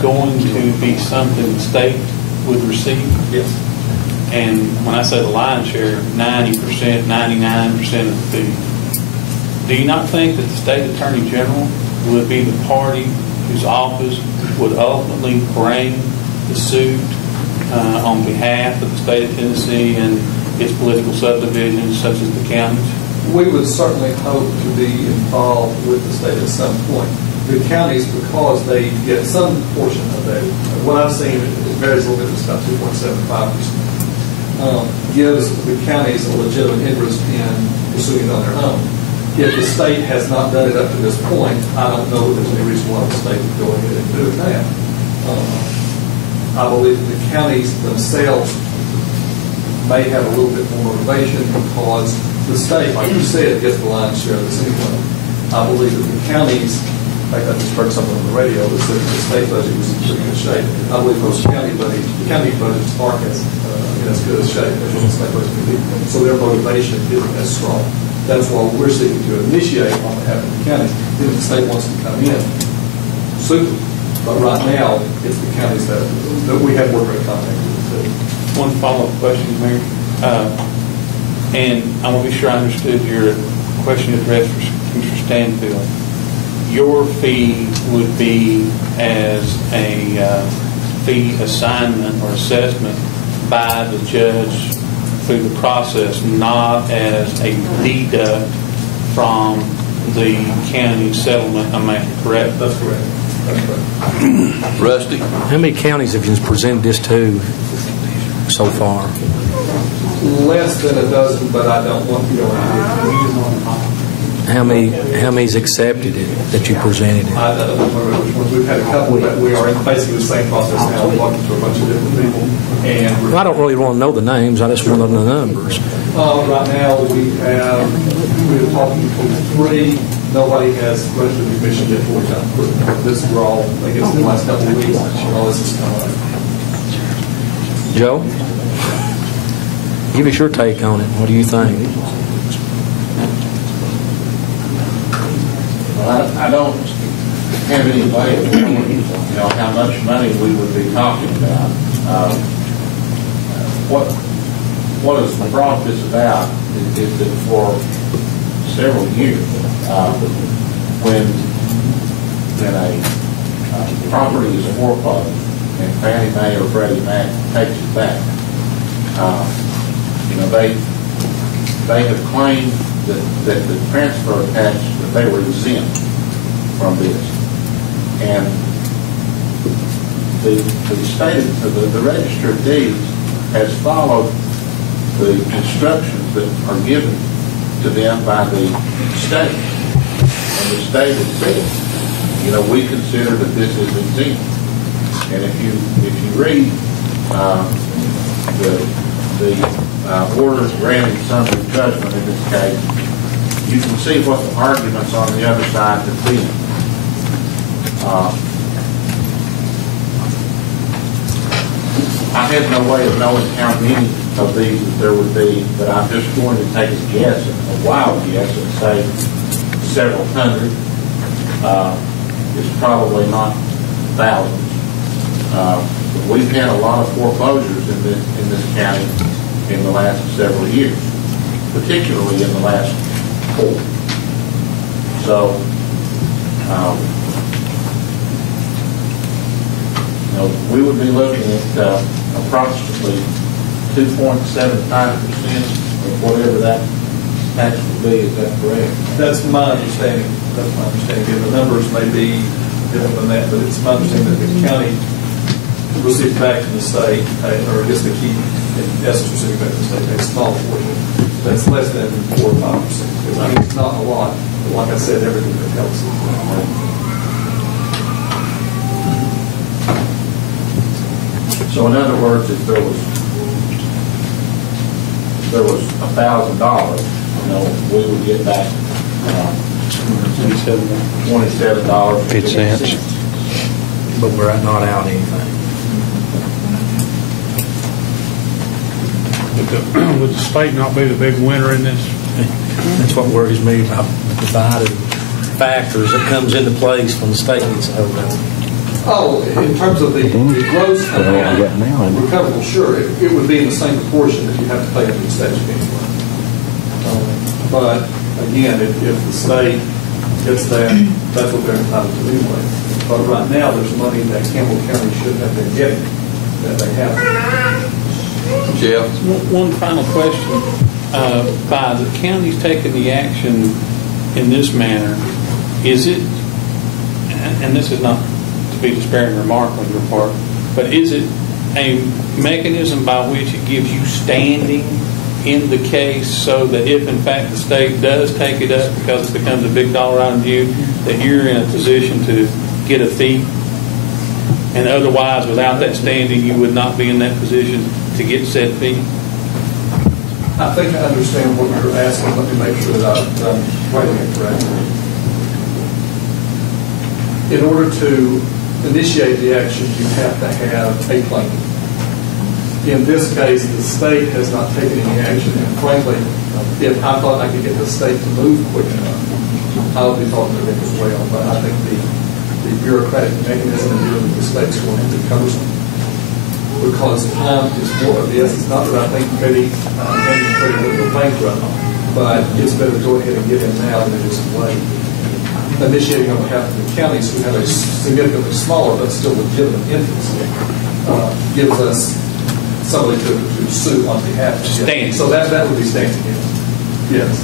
going to be something the state would receive? Yes. And when I say the lion's share, 90%, 99% of the fee, do you not think that the state attorney general would be the party whose office would ultimately bring the suit on behalf of the state of Tennessee and its political subdivisions, such as the counties? We would certainly hope to be involved with the state at some point. The counties, because they get some portion of that, what I've seen, it varies a little bit, it's about 2.75%, gives the counties a legitimate interest in pursuing it on their own. If the state has not done it up to this point, I don't know if there's any reason why the state would go ahead and do it now. I believe the counties themselves may have a little bit more motivation because the state, like you said, gets the lion's share of this anyway. I believe that the counties, in fact, I just heard something on the radio that said the state budget was in pretty good shape. I believe those county budgets are in in as good a shape as the state roads can be. So their motivation isn't as strong. That's why we're seeking to initiate on behalf of the county. If the state wants to come in, super. But right now, it's the counties that we have worked in contact with. One follow-up question, Mayor. And I want to be sure I understood your question addressed for Mr. Stanfield. Your fee would be as a fee assignment or assessment by the judge through the process, not as a deduct from the county settlement amount, correct? That's correct. That's correct. Rusty? How many counties have you presented this to so far? Less than a dozen, but I don't want to go into How many's accepted it that you presented it? I don't remember which ones. We've had a couple that we are in basically the same process now. We're talking to a bunch of different people. And I don't really want to know the names. I just want to know the numbers. Right now, we're talking to 3. Nobody has registered the commission yet for time. This is all, I guess, in the last couple of weeks. All this is coming up. Joe, give us your take on it. What do you think? Well, I don't have any way of knowing, how much money we would be talking about. What has brought this about is that for several years, when a property is foreclosed and Fannie Mae or Freddie Mac takes it back, they have claimed that the transfer attached, that they were exempt from this. And the Register of Deeds has followed the instructions that are given to them by the state. And the state has said, we consider that this is exempt. And if you read the orders granting summary judgment in this case, you can see what the arguments on the other side have been. I have no way of knowing how many of these there would be, but I'm just going to take a guess, a wild guess, and say several hundred. It's probably not thousands. We've had a lot of foreclosures in this county in the last several years, particularly in the last 4. So, we would be looking at approximately 2.75% of whatever that tax would be. Is that correct? That's my understanding. The numbers may be different than that, but it's my understanding that the county receives back to the state, or I guess they keep, in essence, receiving back to the state a small portion. That's less than 4 or 5%. I mean, it's not a lot, but like I said, everything that helps. So in other words, if there was $1,000, we would get back $27.50. But we're not out anything. Would the state not be the big winner in this? That's what worries me about the divided factors that comes into place when the state gets held up. Oh, in terms of the gross amount recoverable, sure, it would be in the same proportion that you have to pay into the state anyway. But again, if the state gets that, that's what they're entitled to anyway. But right now, there's money that Campbell County should have been getting that they haven't. Jeff? One final question. By the counties taking the action in this manner, is it, and this is not to be disparaging remark on your part, but is it a mechanism by which it gives you standing in the case so that if in fact the state does take it up because it becomes a big dollar item to you, that you're in a position to get a fee? And otherwise, without that standing, you would not be in that position to get said fee? I think I understand what you're asking. Let me make sure that I'm writing it correctly. In order to initiate the action, you have to have a claim. In this case, the state has not taken any action, and frankly, if I thought I could get the state to move quick enough, I would be talking to them as well. But I think the bureaucratic mechanism in dealing with the state is going to be cumbersome because time is more of the essence. Not that I think Freddie and Freddie will bankrupt, but it's better to go ahead and get in now than just wait. Initiating on behalf of the counties who have a significantly smaller but still legitimate interest gives us somebody to sue on behalf of. Standing. So that would be standing in. Yes.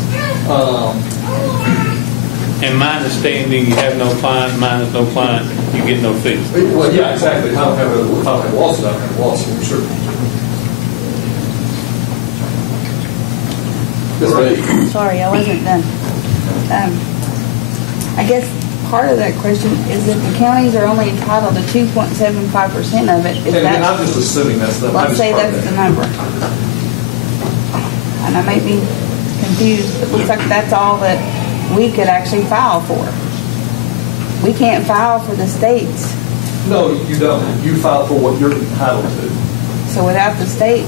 And my understanding, you have no client, mine is no client, you get no fee. Well, yeah, exactly. I don't have a lawsuit, I don't have a lawsuit, for sure. Sorry, I wasn't done. I guess part of that question is that the counties are only entitled to 2.75% of it. And I'm just assuming that's the number. Let's say that's the number. And I may be confused, but it looks like that's all that we could actually file for. We can't file for the states. No, you don't. You file for what you're entitled to. So without the state,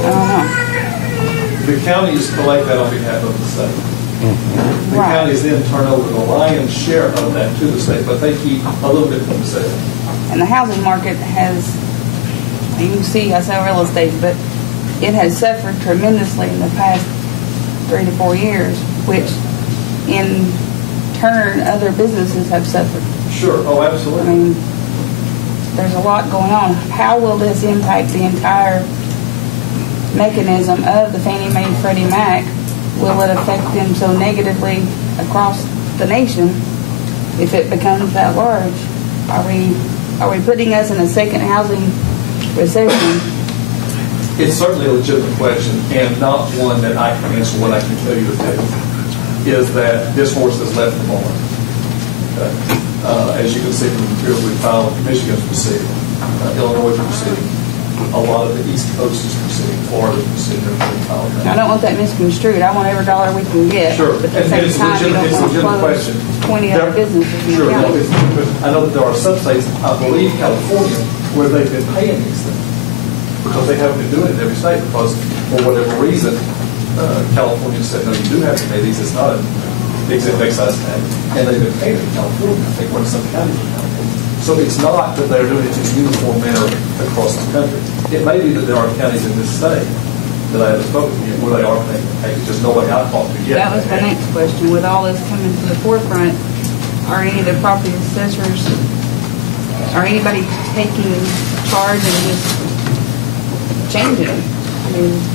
I don't know. The counties collect that on behalf of the state. The counties then turn over the lion's share of that to the state, but they keep a little bit for themselves. And the housing market has, you can see, I sell real estate, but it has suffered tremendously in the past 3 to 4 years, which in turn other businesses have suffered. Sure, oh, absolutely. I mean, there's a lot going on. How will this impact the entire mechanism of the Fannie Mae Freddie Mac? Will it affect them so negatively across the nation if it becomes that large? Are we putting us in a second housing recession? It's certainly a legitimate question, and not one that I can answer. What I can tell you is that this horse has left the barn. Okay. As you can see from the material we filed, Michigan's proceeding, Illinois is proceeding, a lot of the East Coast is proceeding, Florida is proceeding. I don't want that misconstrued. I want every dollar we can get. Sure, but at the same time, you don't want to close 20 other businesses in the county. I know that there are some states, I believe California, where they've been paying these things because they haven't been doing it in every state because for whatever reason, California said, no, you do have to pay these. It's not an exempt excise tax. And they've been paying it in California. I think one of some counties in California. So it's not that they're doing it in a uniform manner across the country. It may be that there are counties in this state that I haven't spoken to yet where they are paying the tax. Just nobody I've talked to yet. That was my next question. With all this coming to the forefront, are any of the property assessors, are anybody taking charge and just changing it?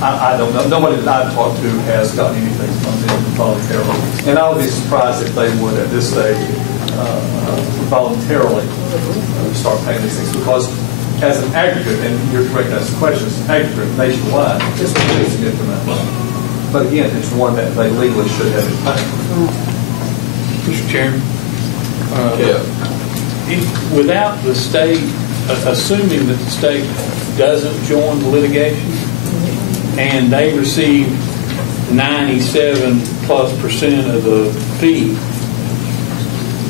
I don't know. Nobody that I've talked to has gotten anything from them voluntarily. And I would be surprised if they would at this stage voluntarily start paying these things because as an aggregate, and you're correct to ask the question, as an aggregate nationwide, it's a really significant amount of money. But again, it's one that they legally should have been paying. Mr. Chairman, without the state, assuming that the state doesn't join the litigation, and they receive 97+% of the fee,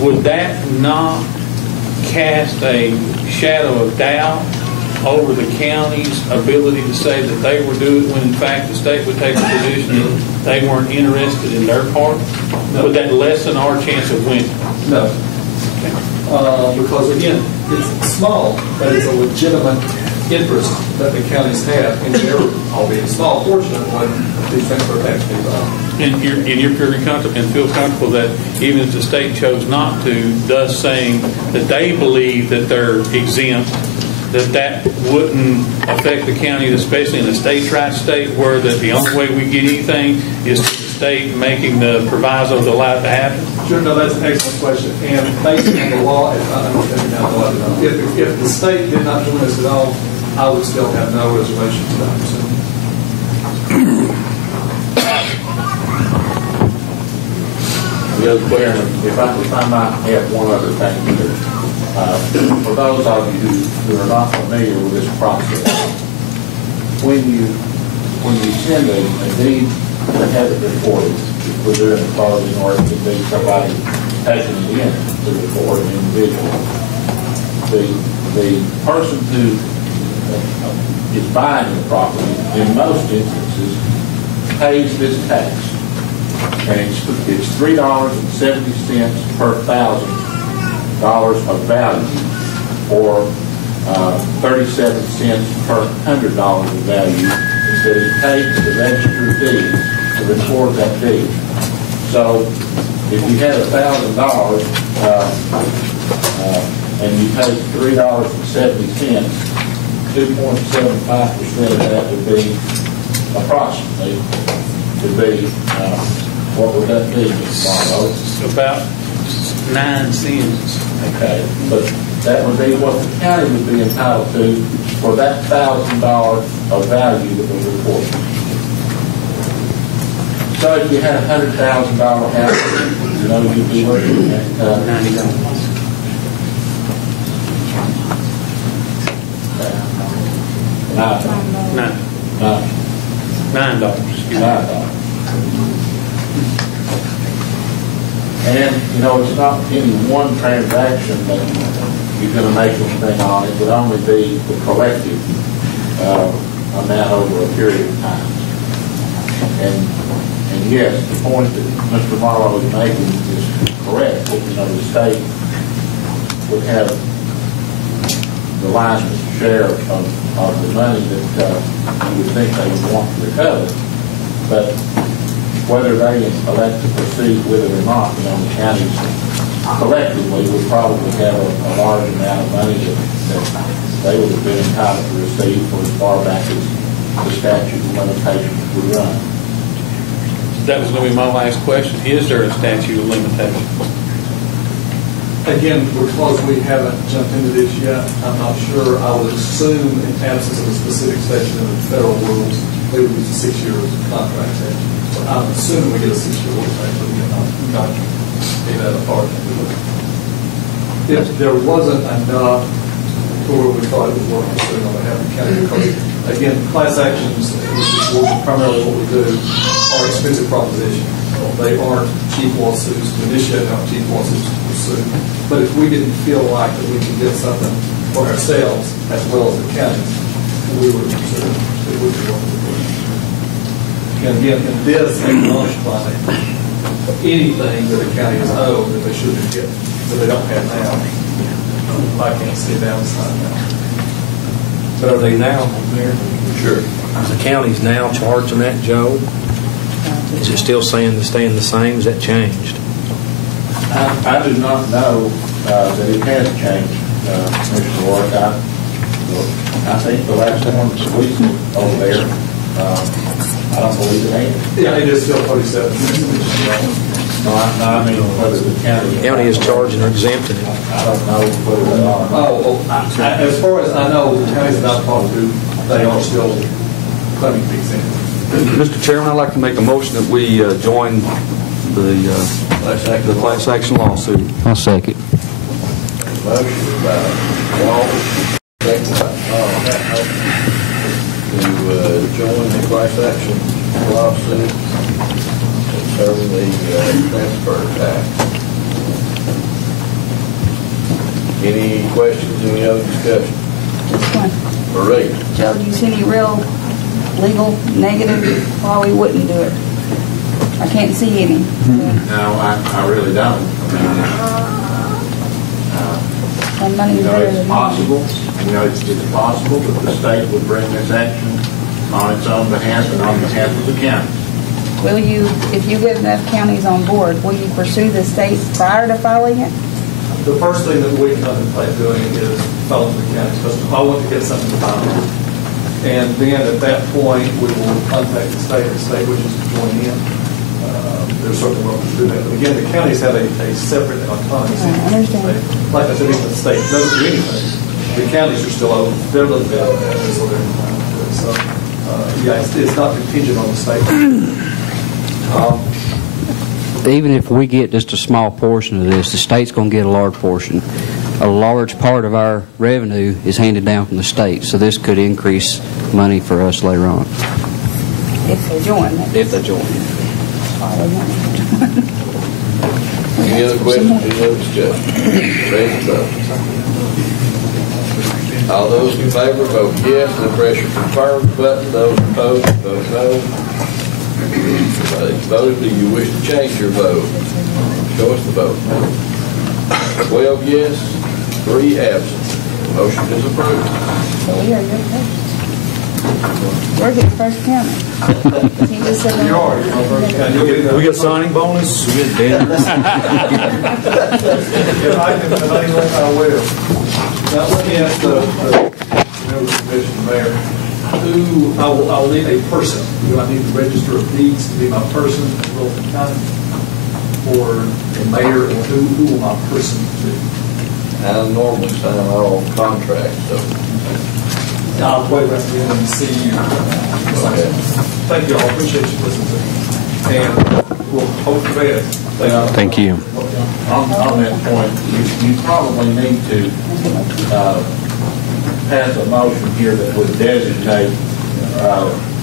would that not cast a shadow of doubt over the county's ability to say that they were doing when in fact the state would take a position that they weren't interested in their part? No. Would that lessen our chance of winning? No. Okay. Because again, it's small, but it's a legitimate interest that the counties have in their, albeit a small portion of what these transfer tax fees are. And you're pretty comfortable and feel comfortable that even if the state chose not to, thus saying that they believe that they're exempt, that wouldn't affect the county, especially in a state's right state where that the only way we get anything is the state making the proviso to allow it to happen? Sure, no, that's an excellent question. And based on the law, if the state did not do this at all, I would still have no reservation to that. If I might add one other thing here. For those of you who are not familiar with this process, when you send a deed to have it recorded, we're doing a closing or it could be somebody taking it in to record an individual. The the person who is buying the property, in most instances, pays this tax. And it's $3.70 per $1,000 of value, or 37 cents per $100 of value that is paid to the register of deeds to record that deed. So if you had $1,000 and you paid $3.70, 2.75% of that would be approximately, what would that be, Mr. Marlowe? About 9 cents. Okay, but that would be what the county would be entitled to for that $1,000 of value that was reported. So if you had a $100,000 house, you'd be looking at $90. $9. And, it's not any one transaction that you're going to make anything on. It would only be the collective amount over a period of time. And yes, the point that Mr. Marlowe is making is correct. The state would have the lion's share of the money that you would think they would want to recover. But whether they elect to proceed with it or not, the counties collectively would probably have a large amount of money that they would have been entitled to receive for as far back as the statute of limitations would run. That was going to be my last question. Is there a statute of limitations? Again, because we haven't jumped into this yet, I'm not sure. I would assume, in absence of a specific section of the federal rules, they would use a 6 year contract statute. So I'm assuming we get a 6 year contract, but again, I'm not be that apart. If there wasn't enough to where we thought it was worth pursuing on behalf of the county, because again, class actions, which is primarily what we do, are expensive propositions. They aren't cheap lawsuits to initiate, not cheap lawsuits to pursue. But if we didn't feel like that we could get something for ourselves as well as the counties, we would consider it would be worth it. And again, in this acknowledged by anything that the county is owed that they should get, that they don't have now, I can't see a downside now. But are they now, Mayor? Sure. Is the counties now charging that, Joe? Is it still staying the same? Has that changed? I do not know that it has changed, Mr. Ward. I think the last one was over there. I don't believe it ain't. Yeah, it is still 47. No, I mean whether the county is charging or exempting it. I don't know whether they are. As far as I know, the counties that I've talked to, they are still claiming to be exempt. Mr. Chairman, I'd like to make a motion that we join the class action lawsuit. I'll second. Motion by Wall, second by to join the class action lawsuit concerning the transfer tax. Any questions, any other discussion? Marie. Joe, do you see any real legal negative why we wouldn't do it? I can't see any. No, I really don't. It's possible. It's possible that the state would bring this action on its own behalf and on behalf of the county. Will you, if you get enough counties on board, will you pursue the state prior to filing it? The first thing that we contemplate doing is filing the counties, because I want to get something filed. And then at that point, we will contact the state wishes to join in. There's certainly welcome to do that. But again, the counties have a separate autonomy. I understand. Like I said, even the state doesn't do anything. The counties are still open. They're looking at that, so they're entitled to it. So, it's not contingent on the state. Even if we get just a small portion of this, the state's going to get a large portion. A large part of our revenue is handed down from the state, so this could increase money for us later on. If they join. If they join. Any other questions? Any other discussion? Ready to vote. All those in favor vote yes, the press your confirm button. Those opposed vote no. If voted, do you wish to change your vote? Show us the vote. 12 yes, 3 absent. Motion is approved. We're the first county. He just said You are. We get signing bonus? We get dinner? If I will. Now, let me ask the member of the commission, Mayor, I'll need a person. Do I need the register of deeds to be my person in Wilson County? Or the mayor, or who will my person be? I normally sign all contracts, so. I'll wait around the end and see you. Okay. Thank you all. Appreciate you listening to me. And we'll hope for that. Thank you. On that point, you probably need to pass a motion here that would designate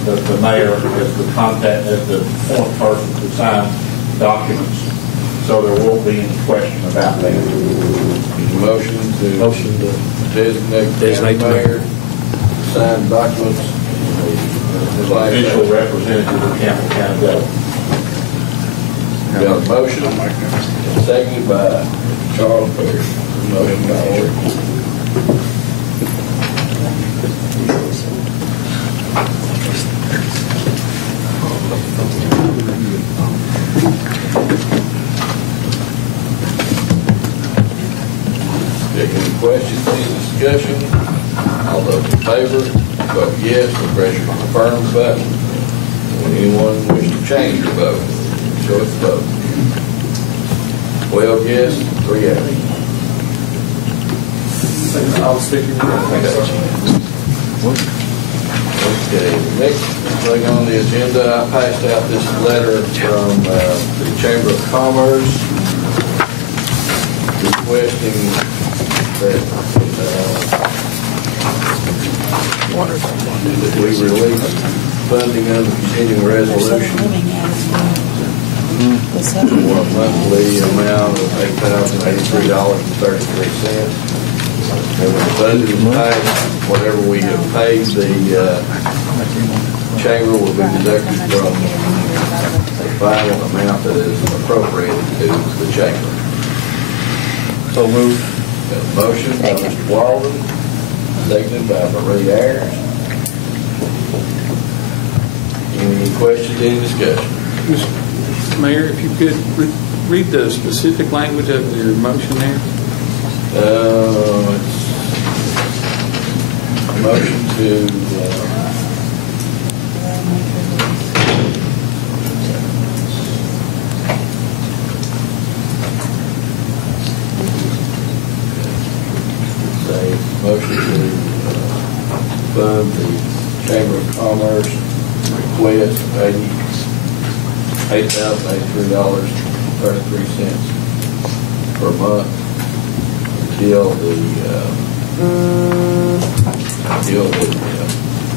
the mayor as the contact, as the point person to sign documents, so there won't be any question about that. Motion to designate the mayor, sign documents, Official representative of Campbell County government. We got a motion, seconded by Charles Perry. Motion by order. Any questions, any discussion? All those in favor, vote yes, the press your confirm button. When anyone wish to change your vote, show us the vote. 12 yes, 3 absent. I'll speak to you. Okay, next thing on the agenda, I passed out this letter from the Chamber of Commerce requesting that we release funding under continuing resolution for a monthly amount of $8,083.33. And when the budget is passed, whatever we have paid the chamber will be deducted from the final amount that is appropriated to the chamber. So moved. Got a motion by Mr. Walden, seconded by Marie Ayers. Any questions, any discussion? Mayor, if you could read the specific language of your motion there. It's a motion to motion to fund the Chamber of Commerce request of $8,083.33 per month until the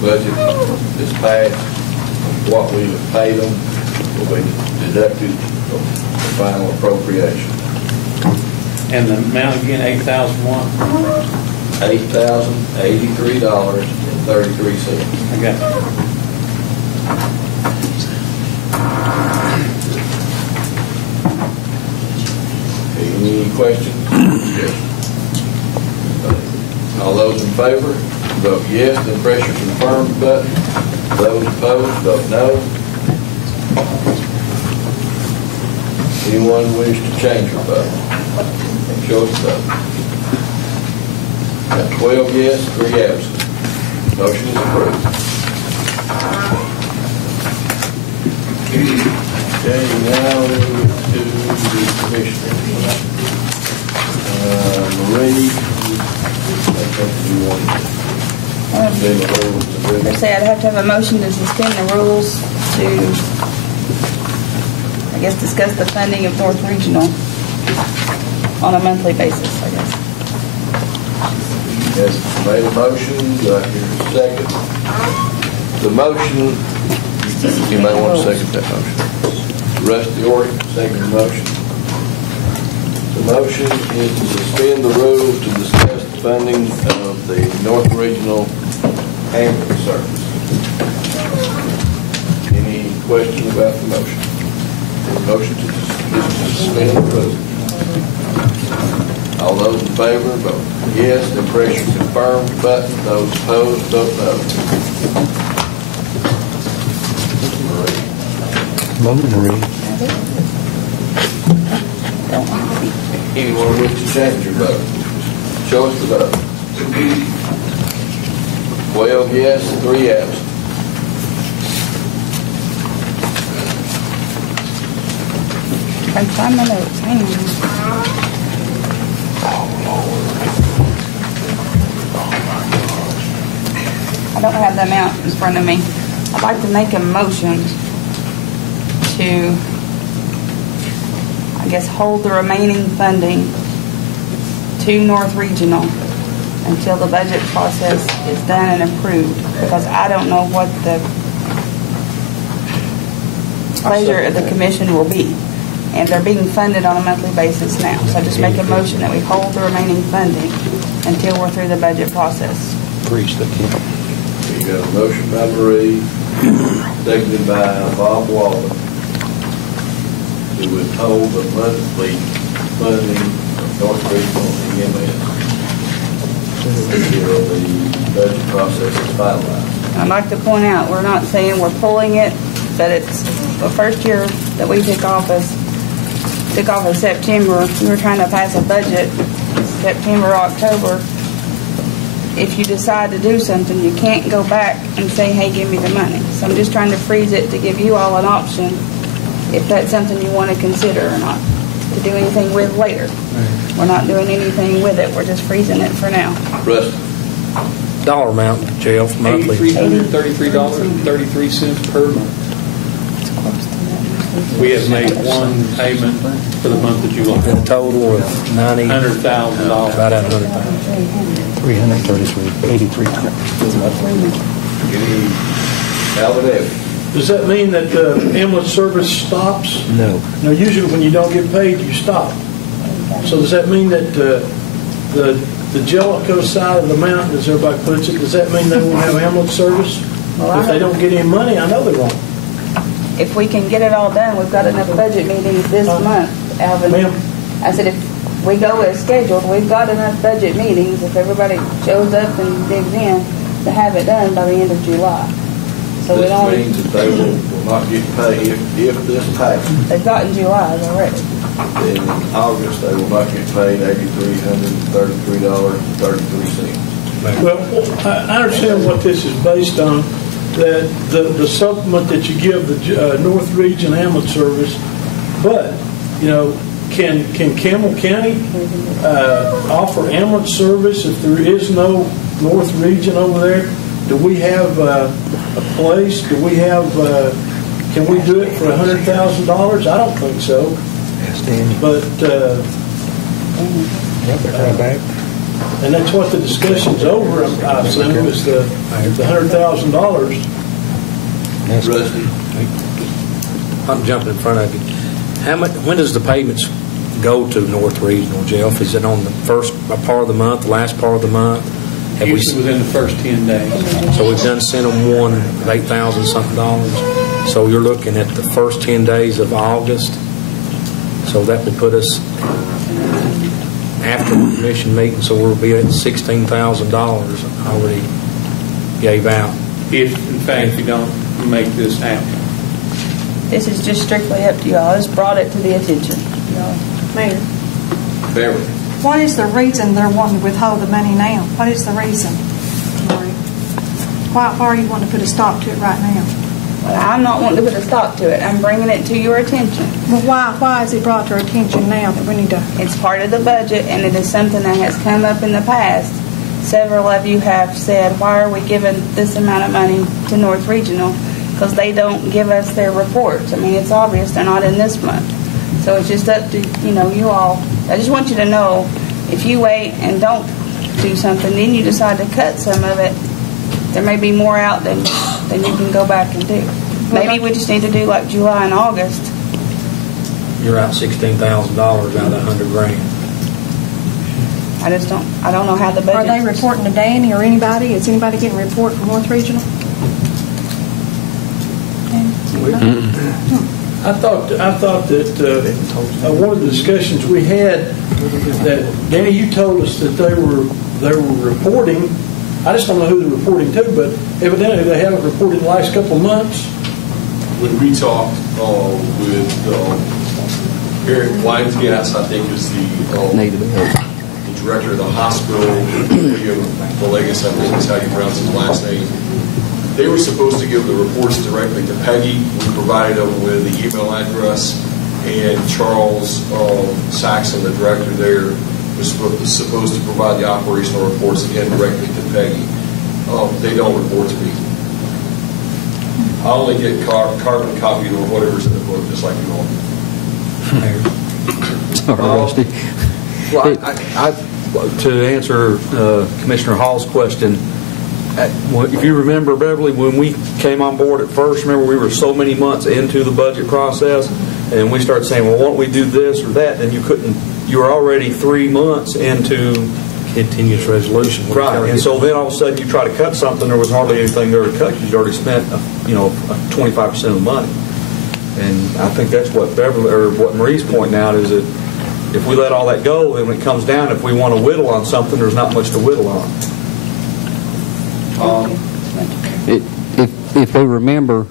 budget is passed. What we have paid them will be deducted from the final appropriation. And the amount again, $8,000 $8,083.33. I got it. Any questions? Yes. All those in favor, vote yes, then press your confirm button. Those opposed, vote no. Anyone wish to change your vote? Show us the vote. Got 12 yes, 3 absent. Motion is approved. Okay, now we move to the commissioners. Marie, I think you want to suspend the rules to do I say I'd have to have a motion to suspend the rules to, I guess, discuss the funding of North Regional on a monthly basis, I guess. Has made a motion. Do I hear a second? The motion, you may want to second that motion. Rusty Orr, second the motion. The motion is to suspend the rules to discuss the funding of the North Regional Ambulance Service. Any question about the motion? Motion to suspend the rules. All those in favor, vote yes. The pressure confirmed button. Those opposed, vote no. Anyone wish to change your vote? Show us the vote. 12 yes, 3 absent. I find my notes. Hang on. I don't have the amount in front of me. I'd like to make a motion to, I guess, hold the remaining funding to North Regional until the budget process is done and approved, because I don't know what the pleasure of the commission will be. And they're being funded on a monthly basis now. So I just make a motion that we hold the remaining funding until we're through the budget process. Grease the kid. You got a motion by Marie, seconded by Bob Walden, to withhold the monthly funding of North Regional EMS until the budget process is finalized. I'd like to point out, we're not saying we're pulling it, but it's the first year that we took office in September. We were trying to pass a budget September, October. If you decide to do something, you can't go back and say, hey, give me the money. So I'm just trying to freeze it to give you all an option if that's something you want to consider or not, to do anything with later. We're not doing anything with it. We're just freezing it for now. Rusty. Dollar amount, Jeff, monthly. $8,333.33 per month. We have made one payment for the month of July. A total of $100,000. About $100,000. 333, 83. Does that mean that the ambulance service stops? No. Now, usually when you don't get paid, you stop. So does that mean that the Jellicoe side of the mountain, as everybody puts it, does that mean they won't have ambulance service? If they don't get any money, I know they won't. If we can get it all done, we've got enough budget meetings this month, Alvin. Ma'am? I said, if we go as scheduled, we've got enough budget meetings, if everybody shows up and digs in, to have it done by the end of July. So this means that they will not get paid if this passes. They've gotten July already. Then in August, they will not get paid $8,333.33. Well, I understand what this is based on, that the supplement that you give the North Region Ambulance Service, but, you know, can Campbell County offer ambulance service if there is no North Region over there? Do we have a place? Do we have, can we do it for $100,000? I don't think so. But, and that's what the discussion's over, I assume, is the $100,000. Rusty. I'm jumping in front of you. How much? When does the payments go to North Regional, Jeff? Is it on the first part of the month, the last part of the month? Usually within the first 10 days. So we've done sent them one of $8,000 something. So you're looking at the first 10 days of August. So that would put us after the commission meeting, so we'll be at $16,000 already gave out. If, in fact, you don't make this happen. This is just strictly up to y'all. I just brought it to the attention. Mayor, Beverly. what is the reason they're wanting to withhold the money now? What is the reason, Marie? Why are you wanting to put a stop to it right now? Well, I'm not wanting to put a stop to it. I'm bringing it to your attention. Well, why is it brought to our attention now that we need to? It's part of the budget, and it is something that has come up in the past. Several of you have said, why are we giving this amount of money to North Regional? Because they don't give us their reports. I mean, it's obvious they're not in this month. So it's just up to, you all. I just want you to know, if you wait and don't do something, then you decide to cut some of it, there may be more out than you can go back and do. Maybe we just need to do like July and August. You're out $16,000 out of $100,000. I don't know how the budget. Are they reporting to Danny or anybody? Is anybody getting a report from North Regional? I thought that one of the discussions we had, that Danny, you told us that they were reporting. I just don't know who they're reporting to, but evidently they haven't reported the last couple of months. When we talked with Eric Weinsgatz, I think is the director of the hospital, Villegas, I think is how you pronounce his last name. They were supposed to give the reports directly to Peggy. We provided them with the email address, and Charles Saxon, the director there, was supposed to provide the operational reports again directly to Peggy. They don't report to me. I only get carbon copied or whatever's in the book, just like you all. Rusty. Well, to answer Commissioner Hall's question, if you remember, Beverly, when we came on board at first, remember we were so many months into the budget process, and we started saying, well, why don't we do this or that? Then you were already 3 months into continuous resolution. Right, and so then all of a sudden you try to cut something, there was hardly anything there to cut because you'd already spent, 25% of the money. And I think that's what Beverly, or what Marie's pointing out, is that if we let all that go, then when it comes down, if we want to whittle on something, there's not much to whittle on. If we remember,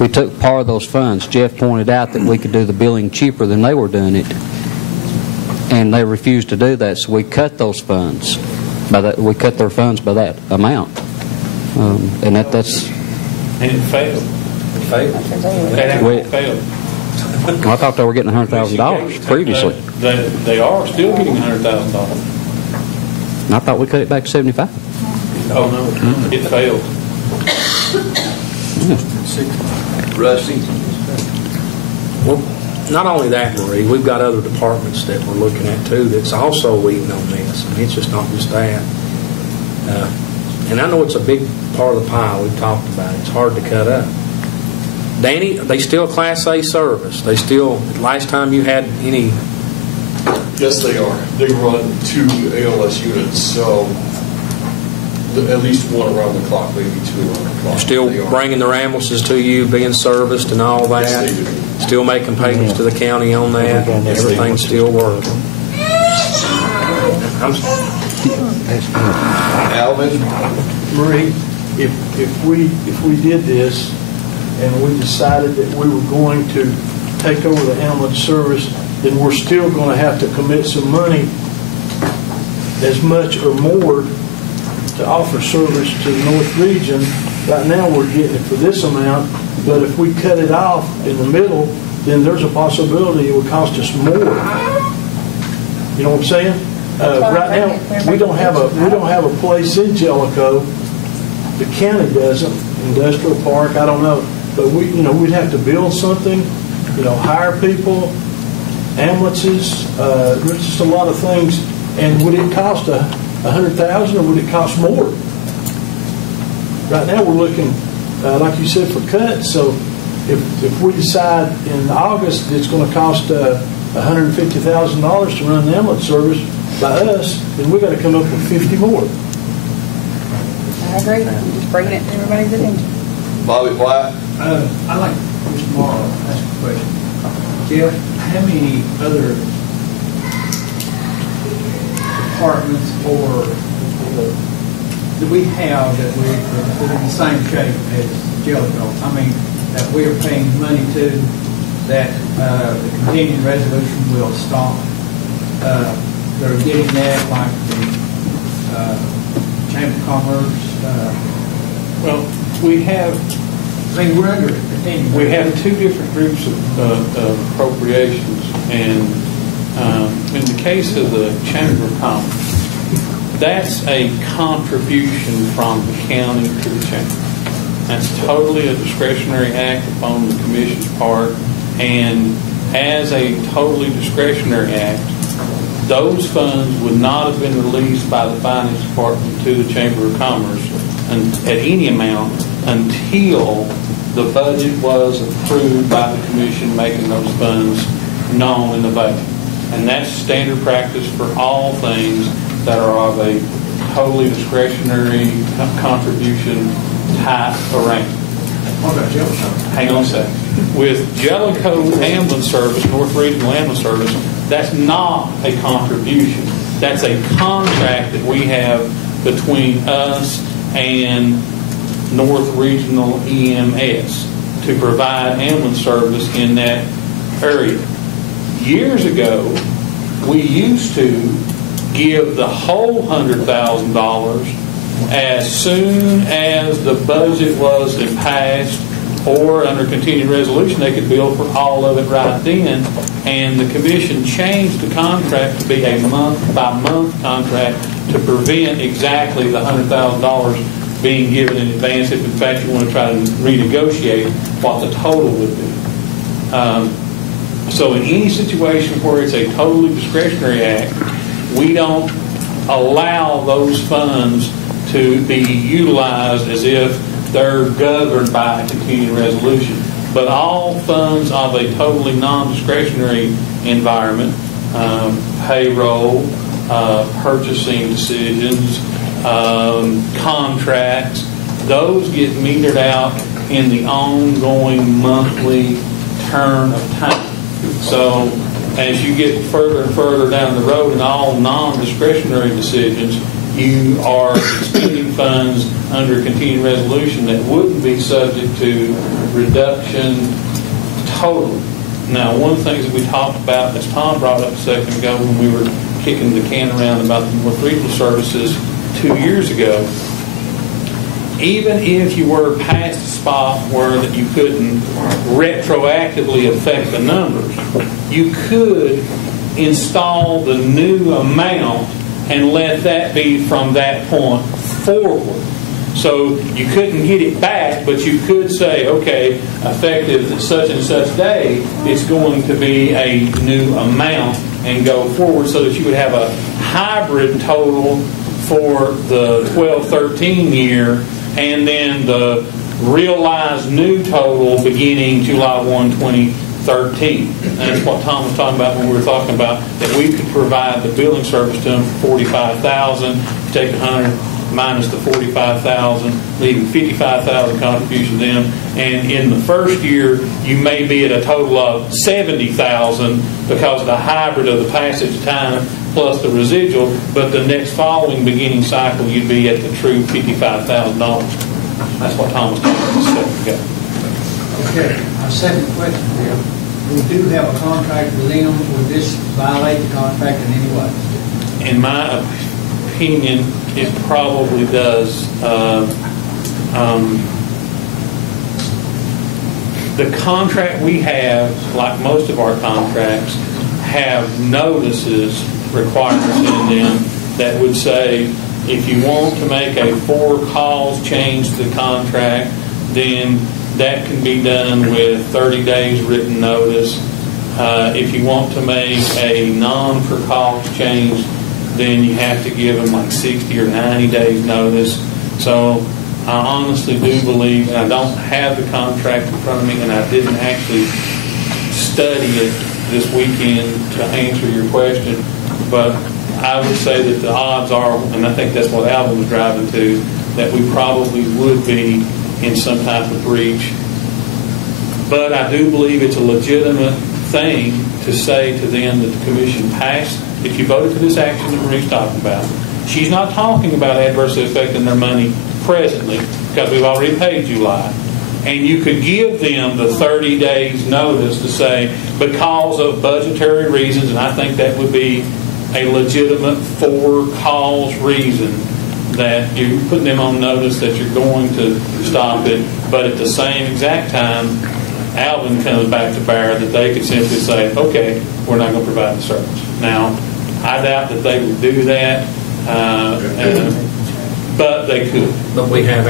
we took part of those funds. Jeff pointed out that we could do the billing cheaper than they were doing it, and they refused to do that. So we cut those funds by that. We cut their funds by that amount, and that's. And it failed. It failed. It failed. I thought they were getting $100,000 previously. They are still getting $100,000. I thought we cut it back to 75. Oh no, it failed. Rusty? Well, not only that, Marie, we've got other departments that we're looking at too that's also waiting on this. I mean, it's just not just that. And I know it's a big part of the pie we've talked about. It's hard to cut up. Danny, they still Class A service. They still, last time you had any... Yes, they are. They run 2 ALS units, so at least one around the clock, maybe 2 around the clock. Still bringing their ambulances to you, being serviced and all that. Yes, they do. Still making payments to the county on that. Yes, everything's still working. Alvin? Marie, if we did this and we decided that we were going to take over the ambulance service, then we're still going to have to commit some money, as much or more, to offer service to the North Region. Right now we're getting it for this amount, but if we cut it off in the middle, then there's a possibility it would cost us more. You know what I'm saying? Right now we don't have a place in Jellicoe. The county doesn't. Industrial park, I don't know, but we'd have to build something. Hire people, ambulances. There's just a lot of things. And would it cost $100,000 or would it cost more? Right now we're looking, like you said, for cuts. So if we decide in August it's going to cost $150,000 to run the ambulance service by us, then we've got to come up with 50 more. I agree. Just bringing it to everybody's attention. Bobby White? I'd like Mr. Morrow to ask a question. Jeff, how many other departments do we have that we're in the same shape as Jellicoe? I mean, that we're paying money to, that the continuing resolution will stop. They're getting that, like the Chamber of Commerce. Well, we have. I mean, we're under continuing. We have 2 different groups of appropriations, and in the case of the Chamber of Commerce, that's a contribution from the county to the chamber. That's totally a discretionary act upon the commission's part, and as a totally discretionary act, those funds would not have been released by the finance department to the Chamber of Commerce at any amount until the budget was approved by the commission, making those funds known in the budget. And that's standard practice for all things that are of a totally discretionary contribution type arrangement. What about Jellicoe? Hang on a second. With Jellicoe Ambulance Service, North Regional Ambulance Service, that's not a contribution. That's a contract that we have between us and North Regional EMS to provide ambulance service in that area. Years ago, we used to give the whole $100,000 as soon as the budget was passed, or under continuing resolution, they could bill for all of it right then. And the commission changed the contract to be a month-by-month contract to prevent exactly the $100,000 being given in advance if, in fact, you want to try to renegotiate what the total would be. So in any situation where it's a totally discretionary act, we don't allow those funds to be utilized as if they're governed by a continuing resolution. But all funds of a totally non-discretionary environment, payroll, purchasing decisions, contracts, those get metered out in the ongoing monthly turn of time. So as you get further and further down the road in all non-discretionary decisions, you are expending funds under continuing resolution that wouldn't be subject to reduction totally. Now, one of the things that we talked about, as Tom brought up a second ago when we were kicking the can around about the North Regional Services 2 years ago, even if you were past the spot where that you couldn't retroactively affect the numbers, you could install the new amount and let that be from that point forward. So you couldn't get it back, but you could say, okay, effective such and such day, it's going to be a new amount and go forward, so that you would have a hybrid total for the 12-13 year, and then the realized new total beginning July 1, 2013. And that's what Tom was talking about when we were talking about that we could provide the billing service to them for $45,000, take 100 minus the $45,000, leaving $55,000 contribution to them. And in the first year, you may be at a total of $70,000 because of the hybrid of the passage of time plus the residual. But the next following beginning cycle, you'd be at the true $55,000. That's what Tom was talking about a second ago. Okay, our second question here. We do have a contract with them. Would this violate the contract in any way? In my opinion, it probably does. The contract we have, like most of our contracts, have notices, requirements in them that would say if you want to make a 4 calls change to the contract, then that can be done with 30 days written notice. If you want to make a non-per-calls change, then you have to give them like 60 or 90 days notice. So I honestly do believe, and I don't have the contract in front of me, and I didn't actually study it this weekend to answer your question, but I would say that the odds are, and I think that's what Alvin was driving to, that we probably would be in some type of breach. But I do believe it's a legitimate thing to say to them that the commission passed. If you voted for this action that Marie's talking about, she's not talking about adversely affecting their money presently because we've already paid July. And you could give them the 30 days notice to say, because of budgetary reasons, and I think that would be a legitimate 4 calls reason, that you're putting them on notice that you're going to stop it, but at the same exact time, Alvin comes back to bear that they could simply say, okay, we're not going to provide the service. Now, I doubt that they would do that, but they could. But we have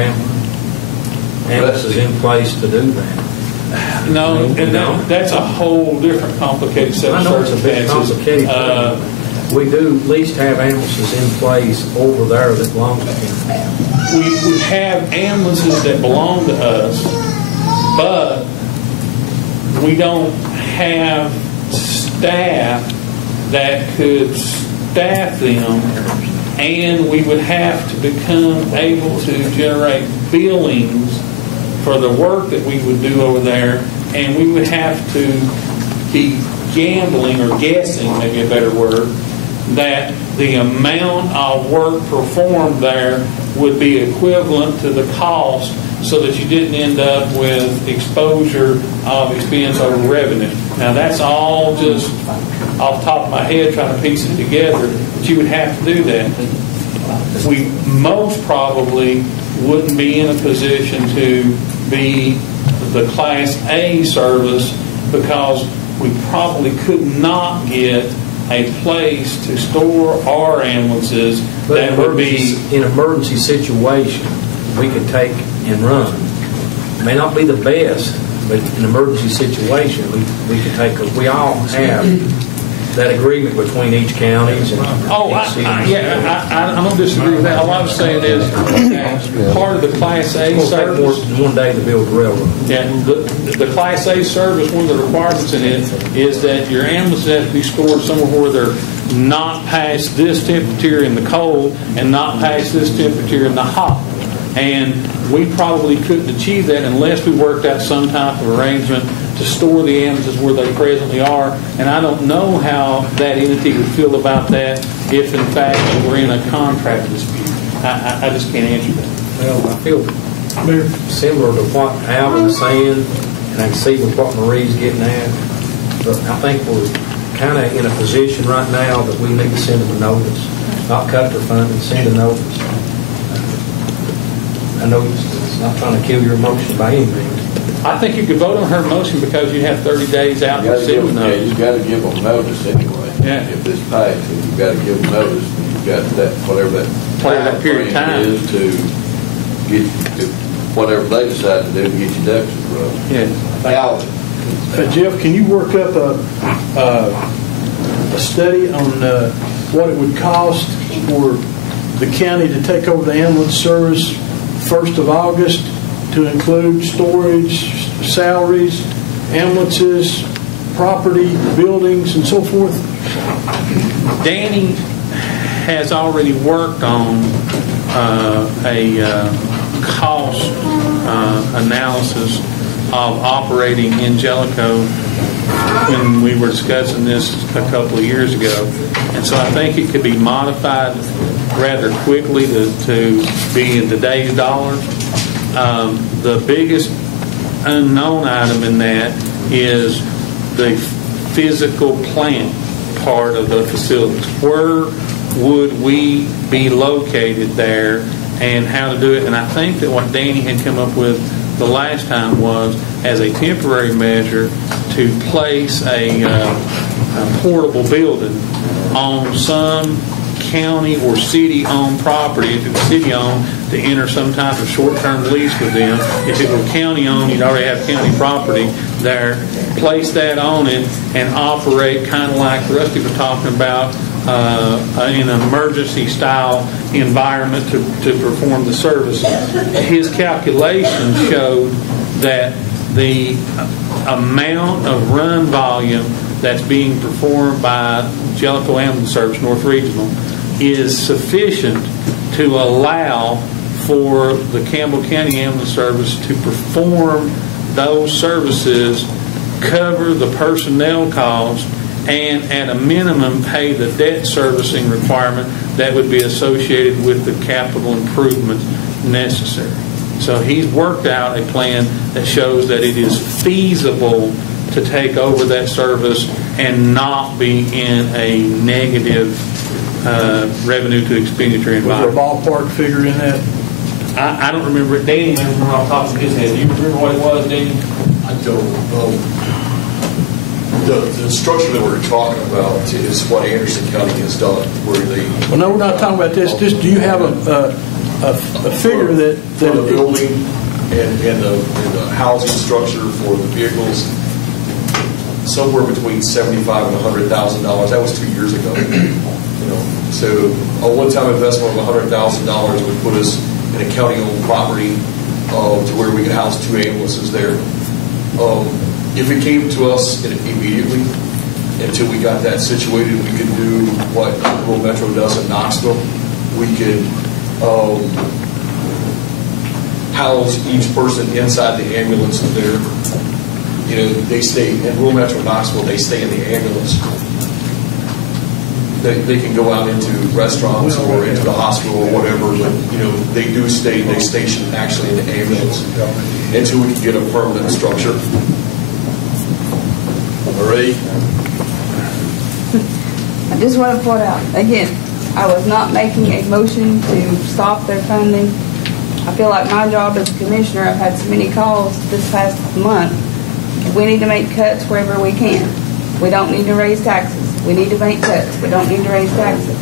ambulances in place to do that. No, and that's a whole different complicated set of circumstances. I know it's a bit complicated. We do at least have ambulances in place over there that belong to him. We have ambulances that belong to us, but we don't have staff that could staff them, and we would have to become able to generate billings for the work that we would do over there, and we would have to be gambling or guessing, maybe a better word, that the amount of work performed there would be equivalent to the cost, so that you didn't end up with exposure of expense over revenue. Now that's all just off the top of my head trying to piece it together, but you would have to do that. We most probably wouldn't be in a position to be the Class A service because we probably could not get a place to store our ambulances that would be in an emergency situation we could take and run. It may not be the best, but in an emergency situation we could take, because we all have that agreement between each counties and I don't disagree with that. All I was saying is part of the Class A service. More than one day to build a railroad. Yeah, the Class A service, one of the requirements in it is that your ambulances have to be stored somewhere where they're not past this temperature in the cold and not past this temperature in the hot. And we probably couldn't achieve that unless we worked out some type of arrangement to store the ambulances where they presently are. And I don't know how that entity would feel about that if, in fact, we're in a contract dispute. I just can't answer that. Well, I feel similar to what Alvin's saying, and I can see with what Marie's getting at. But I think we're kind of in a position right now that we need to send them a notice, not cut their funding, send a notice. I know it's not trying to kill your emotion by any means. I think you could vote on her motion because you have 30 days out to send them notice. Yeah, you've got to give them notice anyway. Yeah. If this passed, then you've got to give them notice, and you've got that, whatever that period of time is to get whatever they decide to do to get your ducks in a row. Yeah. Jeff, can you work up a study on what it would cost for the county to take over the ambulance service 1st of August to include storage, salaries, ambulances, property, buildings, and so forth? Danny has already worked on a cost analysis of operating in Jellicoe when we were discussing this a couple of years ago. And so I think it could be modified rather quickly to be in today's dollars. The biggest unknown item in that is the physical plant part of the facilities. Where would we be located there and how to do it? And I think that what Danny had come up with the last time was, as a temporary measure, to place a portable building on some county or city-owned property. If it was city-owned, to enter some type of short-term lease with them. If it were county-owned, you'd already have county property there. Place that on it and operate kind of like Rusty was talking about in an emergency-style environment to perform the service. His calculations showed that the amount of run volume that's being performed by Jellicoe Ambulance Service, North Regional, is sufficient to allow for the Campbell County Ambulance Service to perform those services, cover the personnel cost, and at a minimum pay the debt servicing requirement that would be associated with the capital improvements necessary. So he's worked out a plan that shows that it is feasible to take over that service and not be in a negative revenue to expenditure environment. Was there a ballpark figure in that? I don't remember it. Danny remember off the top of his head. Do you remember what it was, Danny? I don't know. The structure that we're talking about is what Anderson County has done, where they... Well, no, we're not talking about this. Just, do you have a figure that for the building and the housing structure for the vehicles, somewhere between $75,000 and $100,000. That was 2 years ago. So a one-time investment of $100,000 would put us in a county-owned property to where we could house 2 ambulances there. If it came to us immediately, until we got that situated, we could do what Rural Metro does in Knoxville. We could house each person inside the ambulance there. You know, they stay in Rural Metro Knoxville, they stay in the ambulance. They can go out into restaurants or into the hospital or whatever, but, you know, they station actually in the ambulance until we can get a permanent structure. Marie? I just want to point out, again, I was not making a motion to stop their funding. I feel like my job as a commissioner, I've had so many calls this past month. We need to make cuts wherever we can. We don't need to raise taxes. We need to make cuts. We don't need to raise taxes.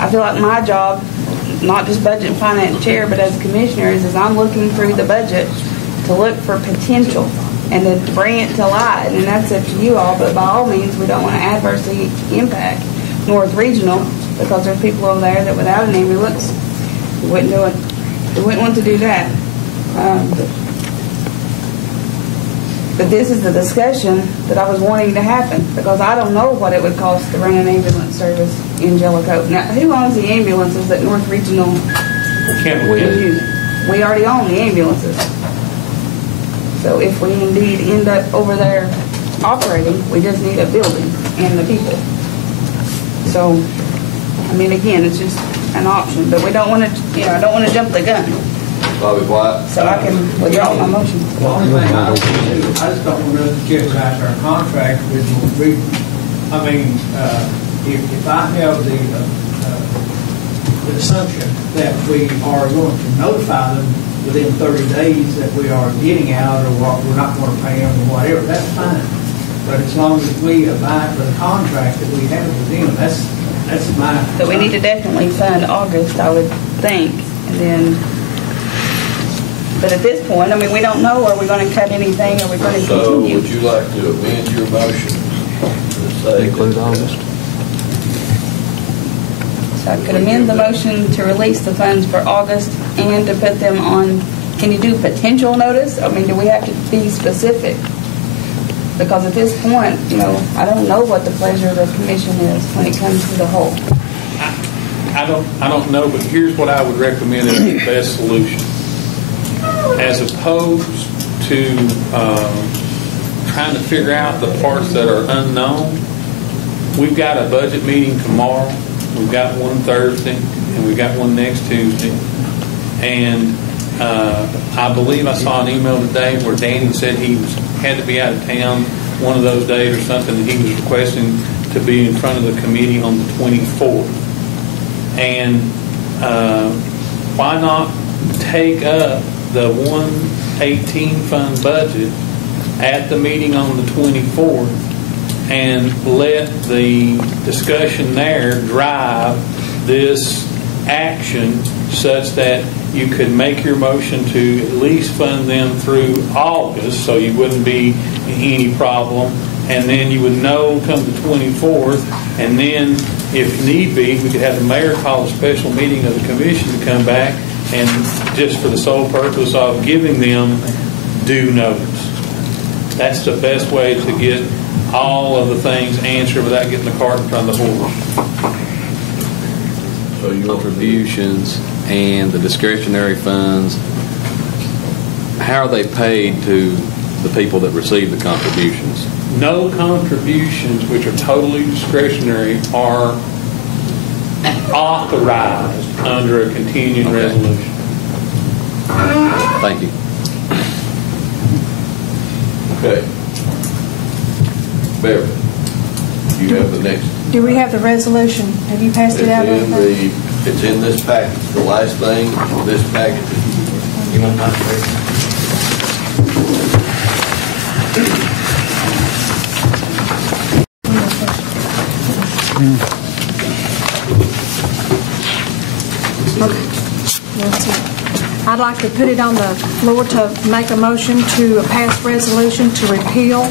I feel like my job, not just budget and finance chair, but as a commissioner, is I'm looking through the budget to look for potential and to bring it to light. And that's up to you all, but by all means, we don't want to adversely impact North Regional because there's people over there that without an ambulance, we wouldn't do it. We wouldn't want to do that. But this is the discussion that I was wanting to happen because I don't know what it would cost to run an ambulance service in Jellicoe. Now, who owns the ambulances that North Regional Campbell use? We already own the ambulances. So if we indeed end up over there operating, we just need a building and the people. So, I mean, again, it's just an option, but we don't want to, I don't want to jump the gun. Bobby White. So I can withdraw my motion. The only thing I don't want to do, I just don't want to jeopardize our contract with North Regional. I mean, if I have the assumption that we are going to notify them within 30 days that we are getting out or we're not going to pay them or whatever, that's fine. But as long as we abide by the contract that we have with them, that's my... So we need to definitely fund August, I would think, and then... But at this point, I mean, we don't know, are we going to cut anything, are we going to continue? So would you like to amend your motion to say... Include August? So I could amend the motion to release the funds for August and to put them on, can you do potential notice? I mean, do we have to be specific? Because at this point, I don't know what the pleasure of the commission is when it comes to the whole. I don't know, but here's what I would recommend as the best solution. As opposed to trying to figure out the parts that are unknown, we've got a budget meeting tomorrow. We've got one Thursday, and we've got one next Tuesday. And I believe I saw an email today where Danny said he had to be out of town one of those days or something, that he was requesting to be in front of the committee on the 24th. And why not take up the 118 fund budget at the meeting on the 24th and let the discussion there drive this action such that you could make your motion to at least fund them through August so you wouldn't be any problem, and then you would know come the 24th, and then if need be we could have the mayor call a special meeting of the commission to come back and just for the sole purpose of giving them due notice. That's the best way to get all of the things answered without getting the cart in front of the horse. So your contributions and the discretionary funds, how are they paid to the people that receive the contributions? No contributions, which are totally discretionary, are authorized under a continuing resolution. Thank you. Okay. Beverly, you have the next. Do we have the resolution? Have you passed it out? It's in this package. The last thing, this package. You want my paper? I'd like to put it on the floor to make a motion to pass resolution to repeal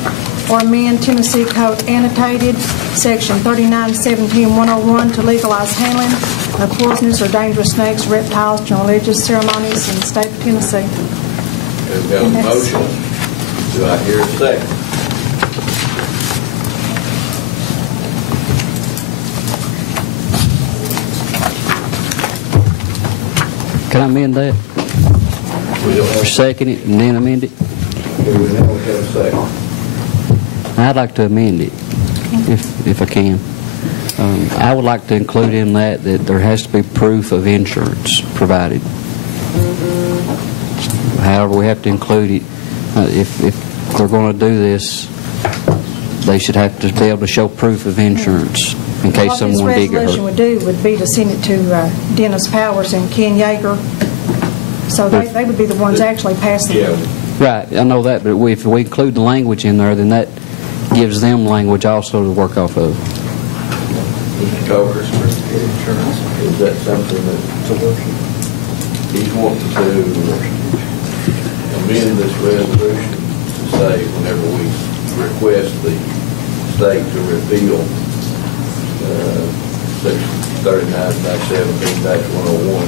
or amend Tennessee Code Annotated, Section 3917-101 to legalize handling of poisonous or dangerous snakes, reptiles during religious ceremonies in the state of Tennessee. We've got a motion. Do I hear a second? Can I amend that? Or second it and then amend it? I'd like to amend it, if I can. I would like to include in that there has to be proof of insurance provided. However, we have to include it. If they're going to do this, they should have to be able to show proof of insurance in case someone did get hurt. What this resolution would do would be to send it to Dennis Powers and Ken Yeager, so they would be the ones actually passing it. Right, I know that, but if we include the language in there, then that gives them language also to work off of. Mr. Coker, is that something that he's wanting to amend this resolution to say whenever we request the state to repeal section 39-17-101,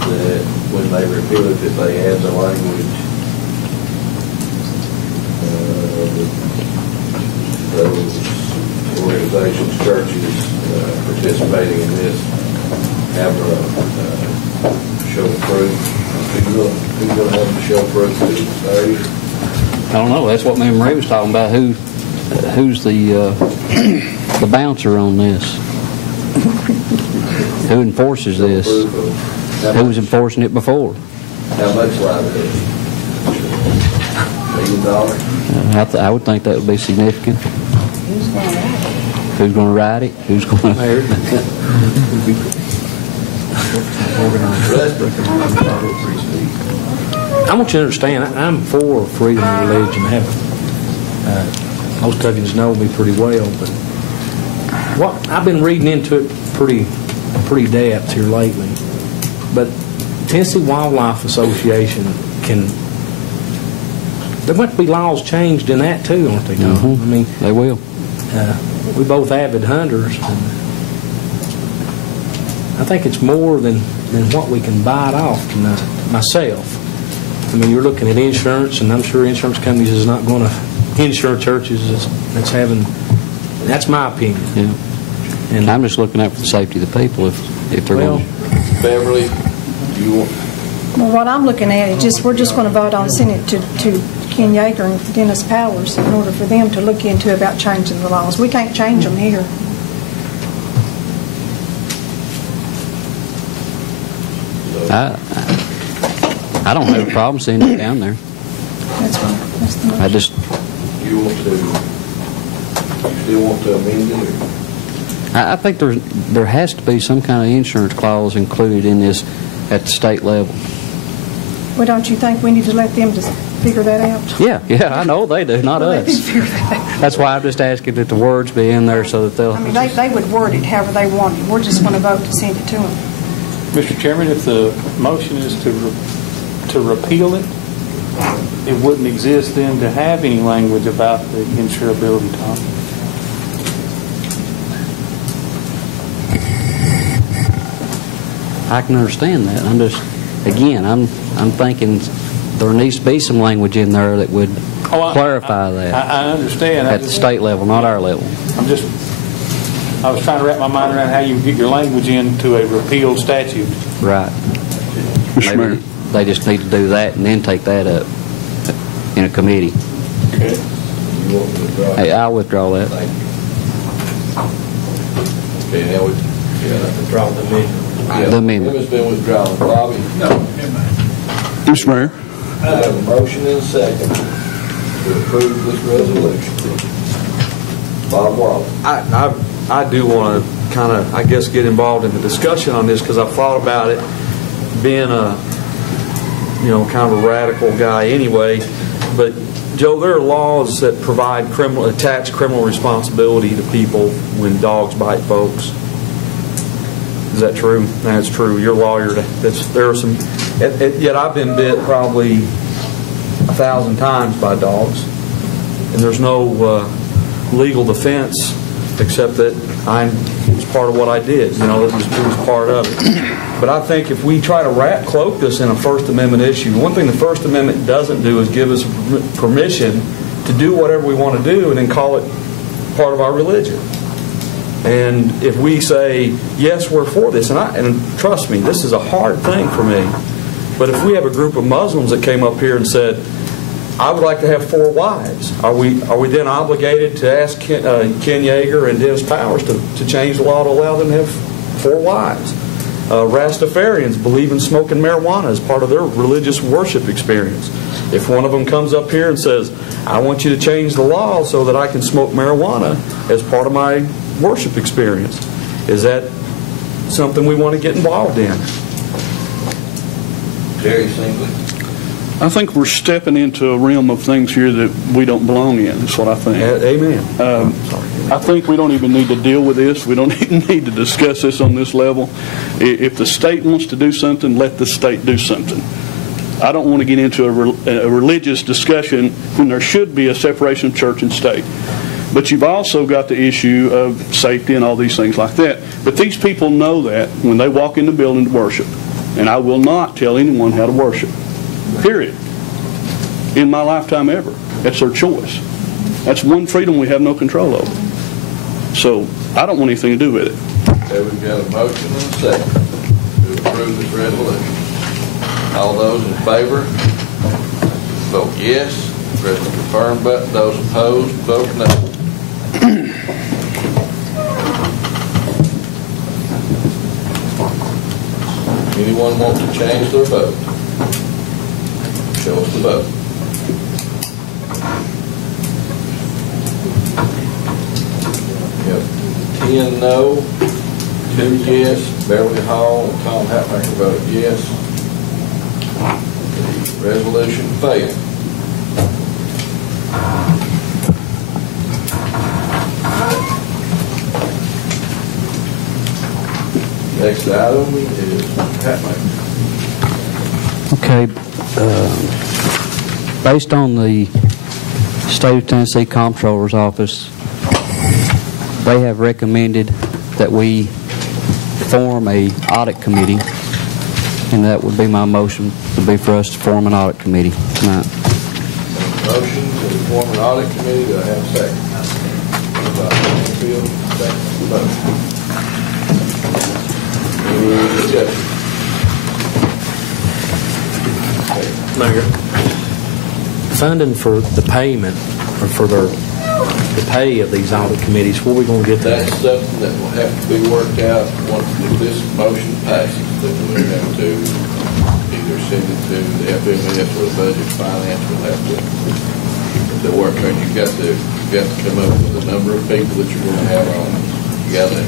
that when they repeal it, that they add the language those organizations, churches participating in this have to show proof. Who's going to have to show proof to the state? I don't know. That's what me and Marie was talking about. Who's the bouncer on this? Who enforces this? Who's enforcing it before? How much liability? $1 million? I would think that would be significant. Who's going to ride it? Who's going to... I want you to understand, I'm for freedom of religion. Most of you know me pretty well, but I've been reading into it pretty depth here lately. But Tennessee Wildlife Association there might be laws changed in that too, aren't they, Tom? Mm-hmm. I mean, they will. We both avid hunters. And I think it's more than what we can bite off myself. I mean, you're looking at insurance, and I'm sure insurance companies is not going to insure churches that's my opinion. Yeah. And I'm just looking out for the safety of the people if they're going to... Beverly, you want... Well, what I'm looking at is we're just going to vote on sending it to Ken Yeager and Dennis Powers in order for them to look into about changing the laws. We can't change them here. I don't have a problem sending it down there. That's right. That's the motion. I just... You still want to amend it? I think there has to be some kind of insurance clause included in this at the state level. Well, don't you think we need to let them just figure that out? Yeah, I know they do, not us. They figure that out. That's why I'm just asking that the words be in there so that they'll... I mean, they would word it however they want it. We're just going to vote to send it to them. Mr. Chairman, if the motion is to repeal it, it wouldn't exist then to have any language about the insurability, Tom. I can understand that. I'm just, again, I'm thinking there needs to be some language in there that would clarify that. I understand. At the state level, not our level. I was trying to wrap my mind around how you get your language into a repealed statute. Right. Maybe they just need to do that and then take that up in a committee. Okay. You want to withdraw? Hey, I'll withdraw that. Thank you. Okay, now withdraw the amendment. The amendment. It's been withdrawn. Bobby? No, never mind. Mr. Mayor. I have a motion and a second to approve this resolution. Bob Wallace. I do want to kind of, I guess, get involved in the discussion on this because I've thought about it being kind of a radical guy anyway. But Joe, there are laws that provide attach criminal responsibility to people when dogs bite folks. Is that true? That's true. You're a lawyer. There are some. Yet I've been bit probably 1,000 times by dogs, and there's no legal defense except that it was part of what I did. It was part of it. But I think if we try to cloak this in a First Amendment issue, one thing the First Amendment doesn't do is give us permission to do whatever we want to do and then call it part of our religion. And if we say, yes, we're for this, and trust me, this is a hard thing for me, but if we have a group of Muslims that came up here and said, I would like to have 4 wives, are we then obligated to ask Ken Yeager and Dennis Powers to change the law to allow them to have 4 wives? Rastafarians believe in smoking marijuana as part of their religious worship experience. If one of them comes up here and says, I want you to change the law so that I can smoke marijuana as part of my worship experience, is that something we want to get involved in? Jerry Singley. I think we're stepping into a realm of things here that we don't belong in. That's what I think. Amen. I think we don't even need to deal with this. We don't even need to discuss this on this level. If the state wants to do something, let the state do something. I don't want to get into a religious discussion when there should be a separation of church and state. But you've also got the issue of safety and all these things like that. But these people know that when they walk in the building to worship. And I will not tell anyone how to worship. Period. In my lifetime ever. That's their choice. That's one freedom we have no control over. So I don't want anything to do with it. Okay, we've got a motion and a second to approve this resolution. All those in favor, vote yes. Press the confirm button. Those opposed, vote no. Anyone want to change their vote? Show us the vote. Yep. 10 no, 2 yes. Beverly Hall and Tom Hatmaker voted yes. The resolution failed. Next item is Hatmaker. Okay. Based on the State of Tennessee Comptroller's Office, they have recommended that we form a audit committee, and that would be my motion, would be for us to form an audit committee tonight. Motion to form an audit committee. Do I have a second? Campbell, second motion. Any discussion? Mayor, funding for the payment or for the pay of these audit committees, where are we going to get that? That's something that will have to be worked out once this motion passes. That we'll have to either send it to the FMS or the Budget Finance. Will have to work on. You've got to come up with a number of people that you're going to have on. You got to.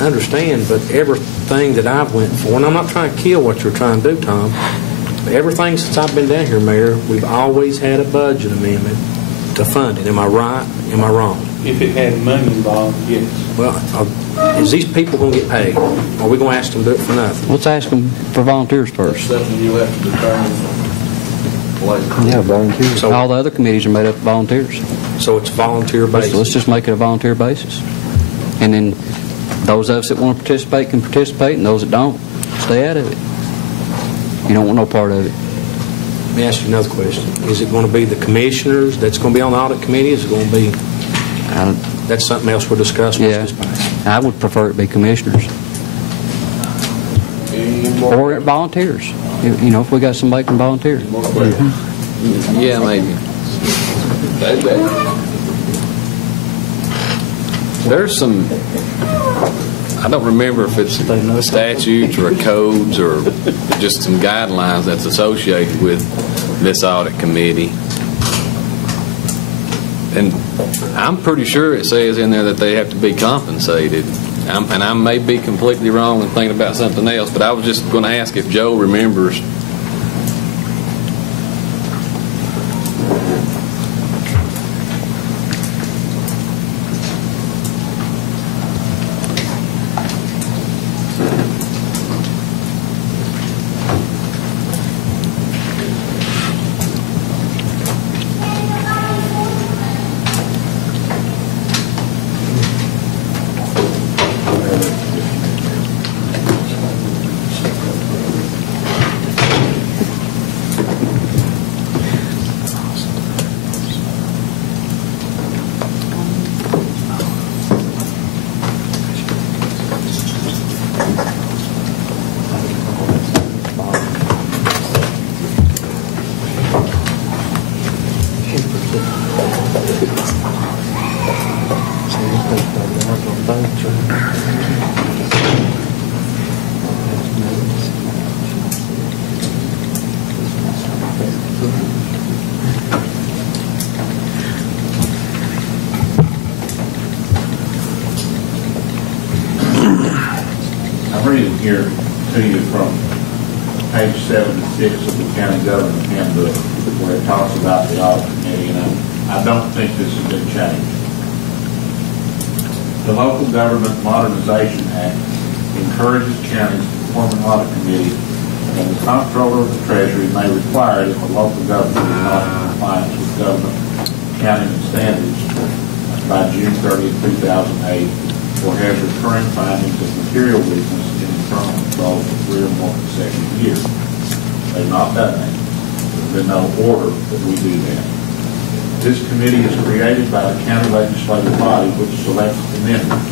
I understand, but everything that I've went for, and I'm not trying to kill what you're trying to do, Tom, but everything since I've been down here, Mayor, we've always had a budget amendment to fund it. Am I right? Am I wrong? If it had money involved, yes. Well, is these people going to get paid? Or are we going to ask them to do it for nothing? Let's ask them for volunteers first. That's something you'll have to determine later. Yeah, volunteers. So all the other committees are made up of volunteers. So it's volunteer basis. Let's just make it a volunteer basis. And then those of us that want to participate can participate, and those that don't, stay out of it. You don't want no part of it. Let me ask you another question. Is it going to be the commissioners that's going to be on the audit committee? Is it going to be... That's something else we'll discuss. Yeah. I would prefer it be commissioners. Or volunteers. You know, if we got somebody can volunteer. Yeah, maybe. There's some, I don't remember if it's statutes or codes or just some guidelines that's associated with this audit committee. And I'm pretty sure it says in there that they have to be compensated. And I may be completely wrong and thinking about something else, but I was just going to ask if Joe remembers. here to you from page 76 of the county government handbook, where it talks about the audit committee, and I don't think this has been changed. The Local Government Modernization Act encourages counties to form an audit committee, and the comptroller of the Treasury may require it if a local government is not in compliance with government accounting standards by June 30, 2008, or has recurring findings of material weakness in internal control for 3 or more consecutive years. They've not done that. There's been no order that we do that. This committee is created by the county legislative body, which selects the members.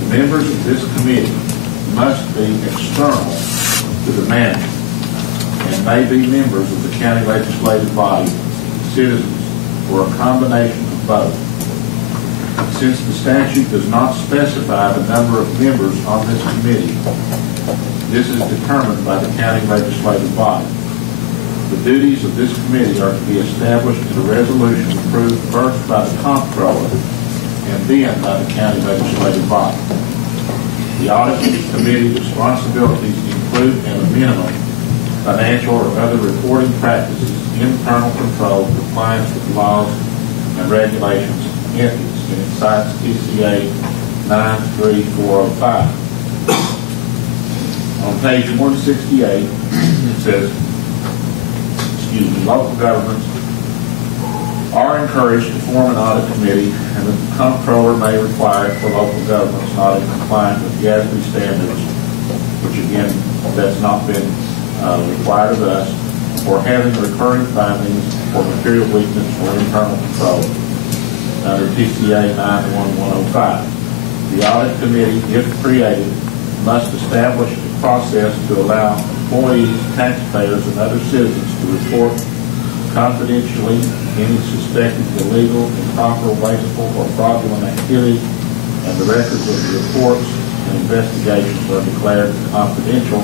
The members of this committee must be external to the manager and may be members of the county legislative body, citizens, or a combination of both. Since the statute does not specify the number of members on this committee, this is determined by the county legislative body. The duties of this committee are to be established in a resolution approved first by the comptroller and then by the county legislative body. The audit committee responsibilities include, at a minimum, financial or other reporting practices, internal control, compliance with laws and regulations, ethics, and it cites TCA 93405. On page 168, it says, local governments are encouraged to form an audit committee, and the comptroller may require it for local governments not in compliance with GASB standards, which again, that's not been required of us, or having recurring findings for material weakness or internal control under TCA 91105. The audit committee, if created, must establish a process to allow employees, taxpayers, and other citizens to report confidentially any suspected illegal, improper, wasteful, or fraudulent activity, and the records of the reports and investigations are declared confidential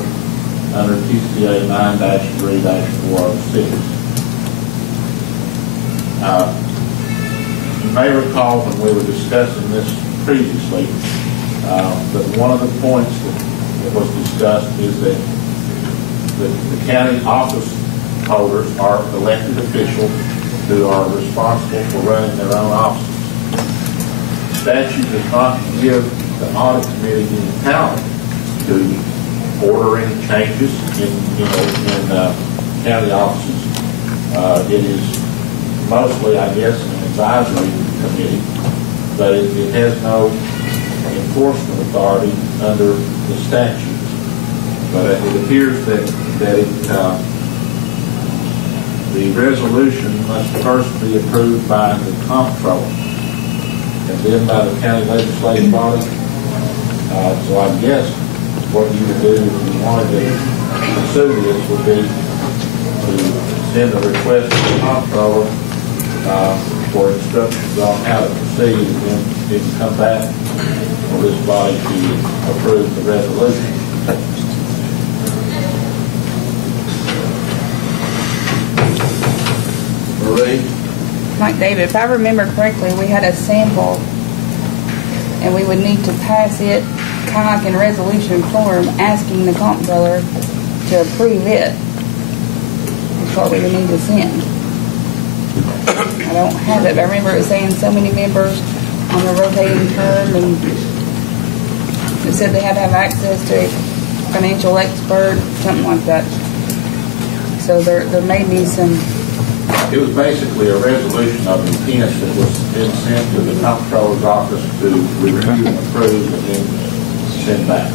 under TCA 9-3-406. You may recall when we were discussing this previously, that one of the points that was discussed is that the county office holders are elected officials who are responsible for running their own offices. The statute does not give the audit committee any power to order any changes in county offices. It is mostly, I guess, an advisory committee, but it has no enforcement authority under the statute. But it appears that the resolution must first be approved by the comptroller and then by the county legislative body. So I guess what you would do if you wanted to pursue this would be to send a request to the comptroller for instructions on how to proceed, and then it can come back for this body to approve the resolution. Mike David, if I remember correctly, we had a sample and we would need to pass it kind of like in resolution form asking the comptroller to approve it. That's what we would need to send. I don't have it, but I remember it saying so many members on the rotating term, and it said they had to have access to a financial expert, something like that. So there may be some. It was basically a resolution of intent that was then sent to the comptroller's office to review and approve and then send back.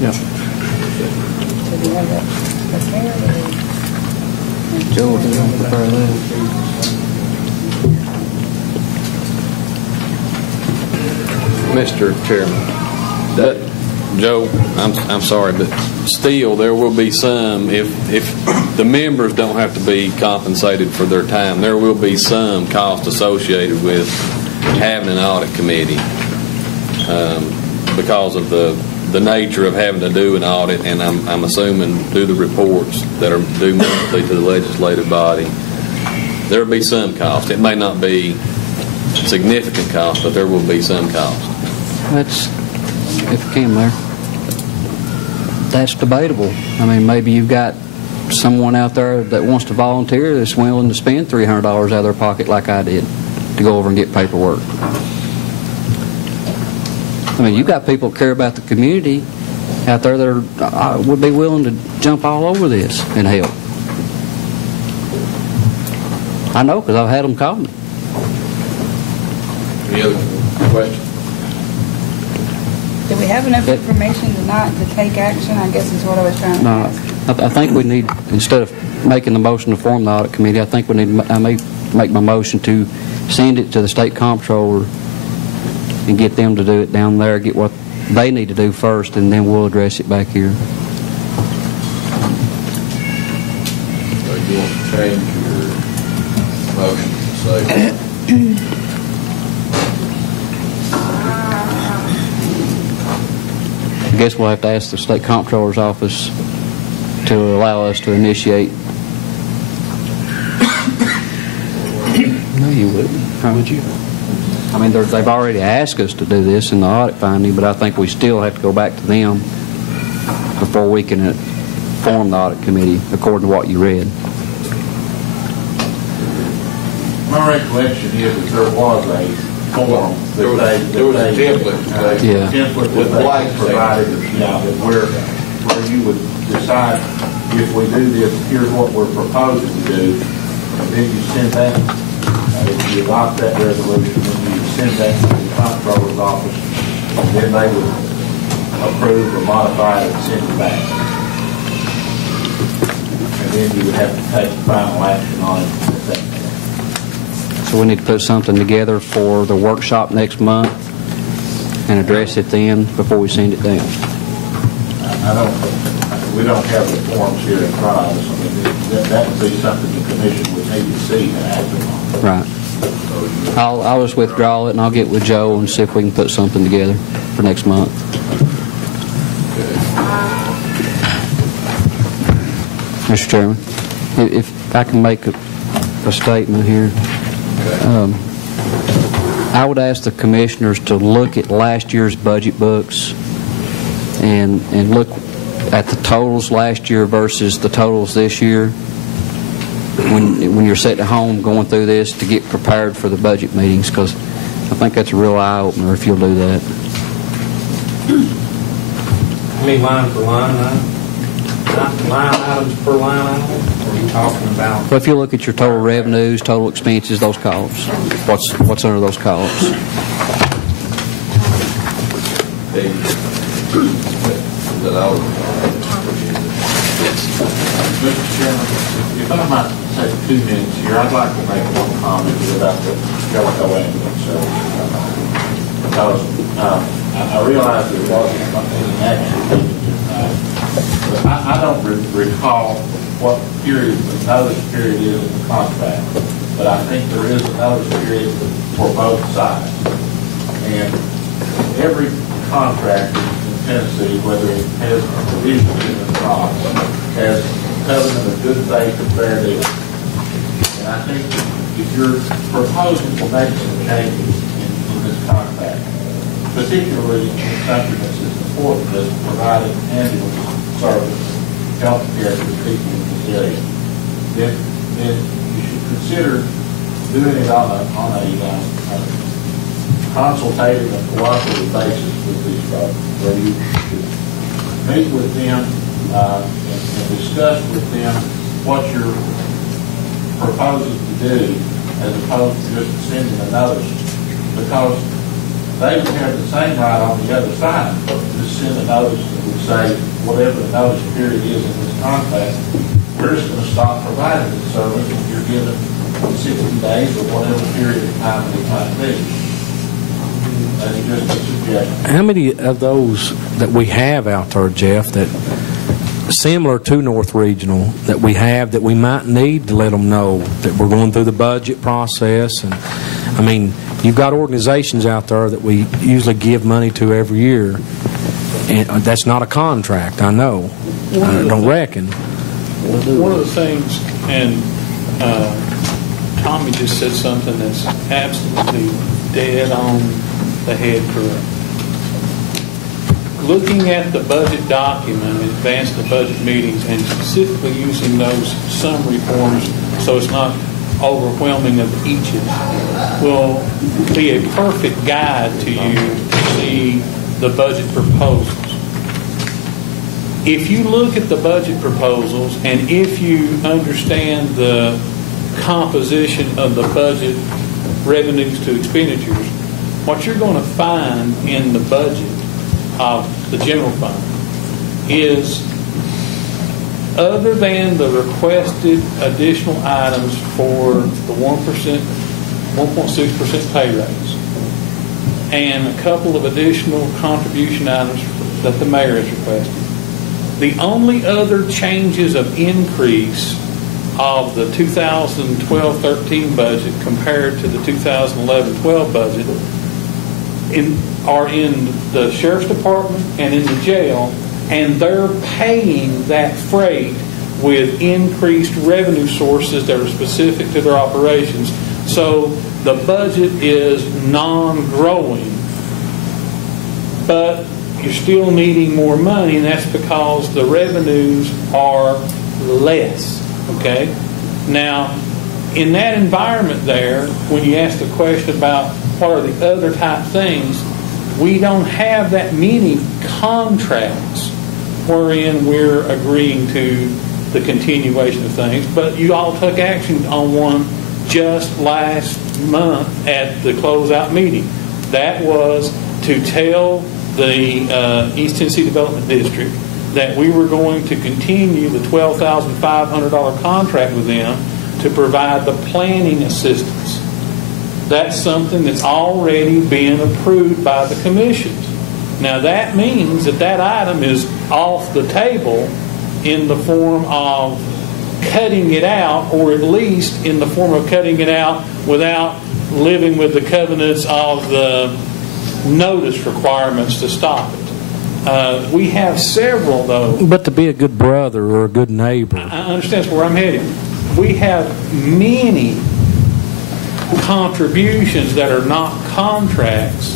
Yeah. So do you have that prepared? Joe, do you want to prepare that? Mr. Chairman, Joe, I'm sorry, but still there will be some, if the members don't have to be compensated for their time, there will be some cost associated with having an audit committee because of the nature of having to do an audit, and I'm assuming do the reports that are due monthly to the legislative body. There will be some cost. It may not be significant cost, but there will be some cost. That's, if you can, Mayor. That's debatable. I mean, maybe you've got someone out there that wants to volunteer that's willing to spend $300 out of their pocket like I did to go over and get paperwork. I mean, you've got people that care about the community out there that would be willing to jump all over this and help. I know, because I've had them call me. Any other questions? Do we have enough information tonight to take action, I guess is what I was trying to ask. I think we need, instead of making the motion to form the audit committee, I think we need, I may make my motion to send it to the state comptroller and get them to do it down there, get what they need to do first, and then we'll address it back here. So you want to change your motion to say? I guess we'll have to ask the state comptroller's office to allow us to initiate. No, you wouldn't. How would you? I mean, they've already asked us to do this in the audit finding, but I think we still have to go back to them before we can form the audit committee, according to what you read. My recollection is that there was a form that there was a template that they provided, where you would decide if we do this, here's what we're proposing to do, and then you send that, if you adopt that resolution, then you send that to the comptroller's office, and then they would approve or modify it and send it back. And then you would have to take final action on it at that point. So we need to put something together for the workshop next month and address it then before we send it down. We don't have the forms here in front of us. I mean, that would be something the commission would need to see and act upon. Right. I'll just withdraw it, and I'll get with Joe and see if we can put something together for next month. Mr. Chairman, if I can make a statement here. I would ask the commissioners to look at last year's budget books and look at the totals last year versus the totals this year when you're sitting at home going through this to get prepared for the budget meetings, because I think that's a real eye-opener if you'll do that. I mean, line for line item? Not line items per line item? Or are you talking about? Well, if you look at your total revenues, total expenses, those columns, what's under those columns? Mr. Chairman, if I might take 2 minutes here, I'd like to make one comment about the Calico ambulance service. Because I realize there wasn't any action taken tonight, but I don't recall what period the notice period is in the contract, but I think there is a notice period for both sides. And every contract in Tennessee, whether it has a provision in it or not, has covenant of good faith and fair dealing. And I think if you're proposing to make some changes in this contract, particularly in something that's as important as providing ambulance service, health care to the people in this area, then you should consider doing it on a consultative and cooperative basis with these folks, where you meet with them and discuss with them what you're proposing to do, as opposed to just sending a notice, because they would have the same right on the other side to send a notice that would say, whatever the notice period is in this contract, we're just going to stop providing this service if you're given 60 days or whatever period of time it might be. That's just a suggestion. How many of those that we have out there, Jeff, that similar to North Regional, that we have that we might need to let them know that we're going through the budget process? And I mean, you've got organizations out there that we usually give money to every year, and that's not a contract, I know. I don't reckon. One of the things, and Tommy just said something that's absolutely dead on the head correct. looking at the budget document in advance of the budget meetings and specifically using those summary forms so it's not overwhelming of eaches will be a perfect guide to you to see the budget proposals. If you look at the budget proposals and if you understand the composition of the budget revenues to expenditures, what you're going to find in the budget of the general fund is, other than the requested additional items for the 1.6% pay raise and a couple of additional contribution items that the mayor has requested, the only other changes of increase of the 2012-13 budget compared to the 2011-12 budget are in the sheriff's department and in the jail, and they're paying that freight with increased revenue sources that are specific to their operations. So the budget is non-growing, but you're still needing more money, and that's because the revenues are less. Okay? Now, in that environment there, when you ask the question about what are the other type things, we don't have that many contracts wherein we're agreeing to the continuation of things, but you all took action on one just last month at the closeout meeting. That was to tell the East Tennessee Development District that we were going to continue the $12,500 contract with them to provide the planning assistance. That's something that's already been approved by the commissions. Now that means that that item is off the table in the form of cutting it out, or at least in the form of cutting it out without living with the covenants of the notice requirements to stop it. We have several, though. But to be a good brother or a good neighbor. I understand where I'm heading. We have many contributions that are not contracts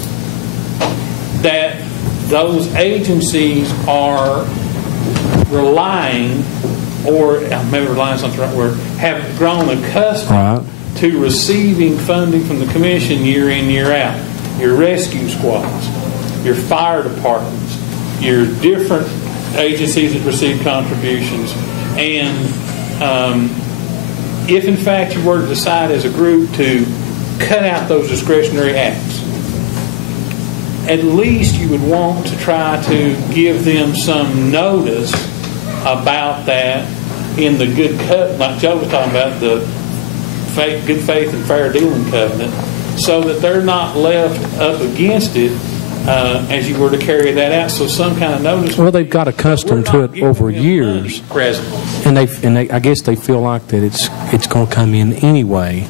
that those agencies are relying, or maybe relying is not the right word, have grown accustomed to receiving funding from the commission year in, year out. Your rescue squads, your fire departments, your different agencies that receive contributions, and if in fact you were to decide as a group to cut out those discretionary acts, at least you would want to try to give them some notice about that in the good covenant, like Joe was talking about, the good faith and fair dealing covenant, so that they're not left up against it as you were to carry that out. So some kind of notice. Well, they've got accustomed to it over years, and they I guess they feel like that it's going to come in anyway.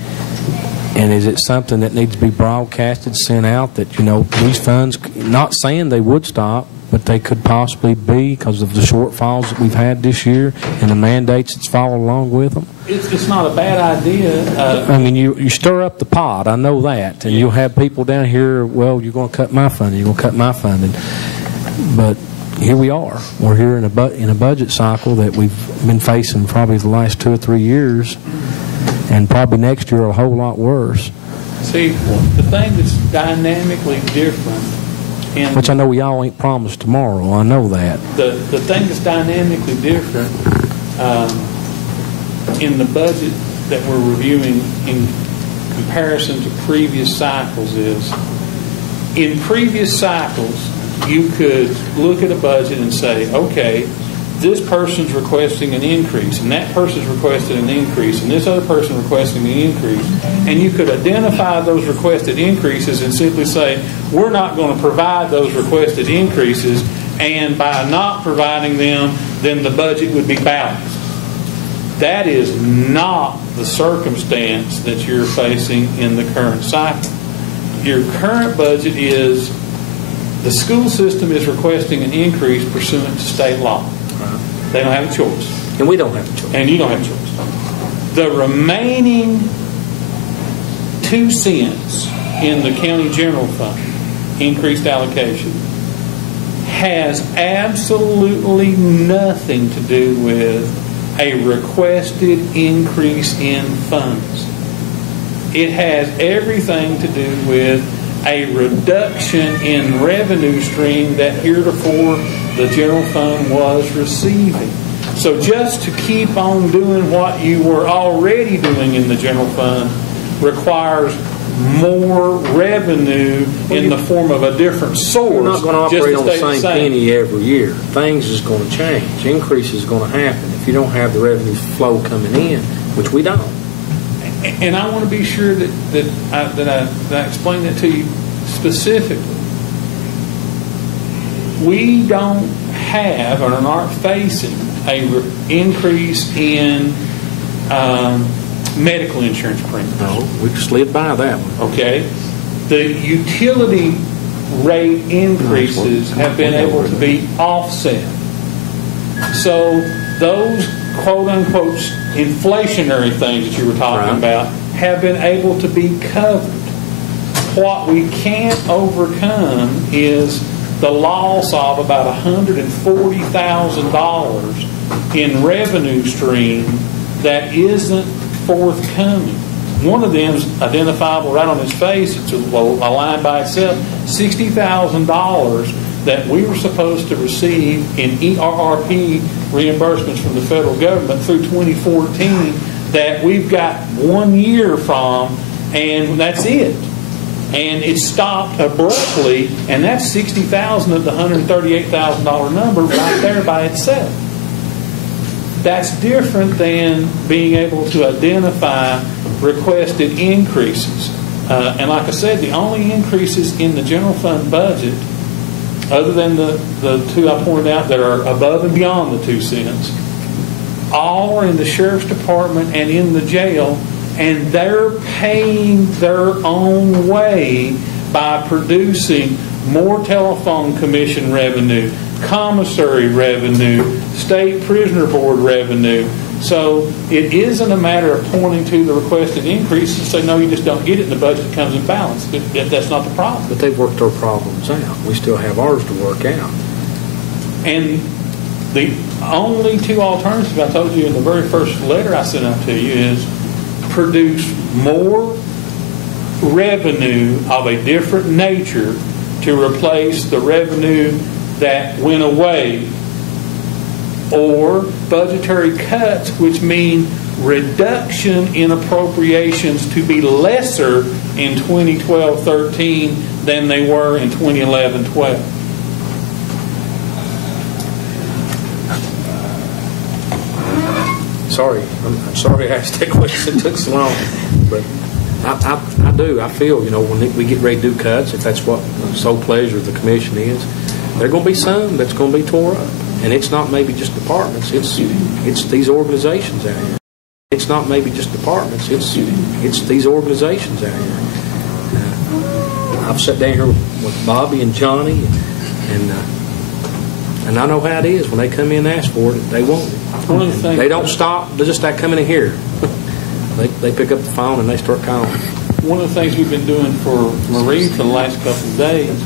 And is it something that needs to be broadcasted, sent out, that, you know, these funds, not saying they would stop, but they could possibly be because of the shortfalls that we've had this year and the mandates that's followed along with them? It's not a bad idea. I mean, you stir up the pot, I know that, and you'll have people down here, well, you're going to cut my funding, you're going to cut my funding. But here we are. We're here in a budget cycle that we've been facing probably the last 2 or 3 years, and probably next year a whole lot worse. See, the thing that's dynamically different, which I know we all ain't promised tomorrow, I know that. The thing that's dynamically different in the budget that we're reviewing in comparison to previous cycles is, in previous cycles, you could look at a budget and say, okay, this person's requesting an increase, and that person's requested an increase, and this other person requesting an increase, and you could identify those requested increases and simply say, we're not going to provide those requested increases, and by not providing them, then the budget would be balanced. That is not the circumstance that you're facing in the current cycle. Your current budget is, the school system is requesting an increase pursuant to state law. They don't have a choice. And we don't have a choice. And you don't have a choice. The remaining 2 cents in the county general fund, increased allocation, has absolutely nothing to do with a requested increase in funds. It has everything to do with a reduction in revenue stream that heretofore the general fund was receiving. So just to keep on doing what you were already doing in the general fund requires more revenue in the form of a different source. You're not going to operate on the same same penny every year. Things is going to change. Increase is going to happen if you don't have the revenue flow coming in, which we don't. And I want to be sure that I explain that to you specifically. We don't have or aren't facing an increase in medical insurance premiums. No, we slid by that one. Okay. The utility rate increases have been able to be offset. So those quote-unquote inflationary things that you were talking about have been able to be covered. What we can't overcome is the loss of about $140,000 in revenue stream that isn't forthcoming. One of them is identifiable right on his face. It's a line by itself. $60,000 that we were supposed to receive in ERRP reimbursements from the federal government through 2014 that we've got 1 year from, and that's it. And it stopped abruptly, and that's $60,000 of the $138,000 number right there by itself. That's different than being able to identify requested increases. And like I said, the only increases in the general fund budget, other than the two I pointed out that are above and beyond the 2 cents, all are in the sheriff's department and in the jail, and they're paying their own way by producing more telephone commission revenue, commissary revenue, state prisoner board revenue. So it isn't a matter of pointing to the requested increase and say, no, you just don't get it, and the budget comes in balance. That's not the problem. But they've worked their problems out. We still have ours to work out. And the only 2 alternatives I told you in the very first letter I sent out to you is produce more revenue of a different nature to replace the revenue that went away, or budgetary cuts, which mean reduction in appropriations to be lesser in 2012-13 than they were in 2011-12. Sorry, I'm sorry I asked that question. It took so long, but I do. I feel, when we get ready to do cuts, if that's what the sole pleasure of the commission is, there are going to be some that's going to be tore up. And it's not maybe just departments. It's these organizations out here. It's not maybe just departments. It's these organizations out here. I've sat down here with Bobby and Johnny, and I know how it is when they come in and ask for it. They want it. They don't stop. They're just not coming in here. They pick up the phone and they start calling. One of the things we've been doing for Marie for the last couple of days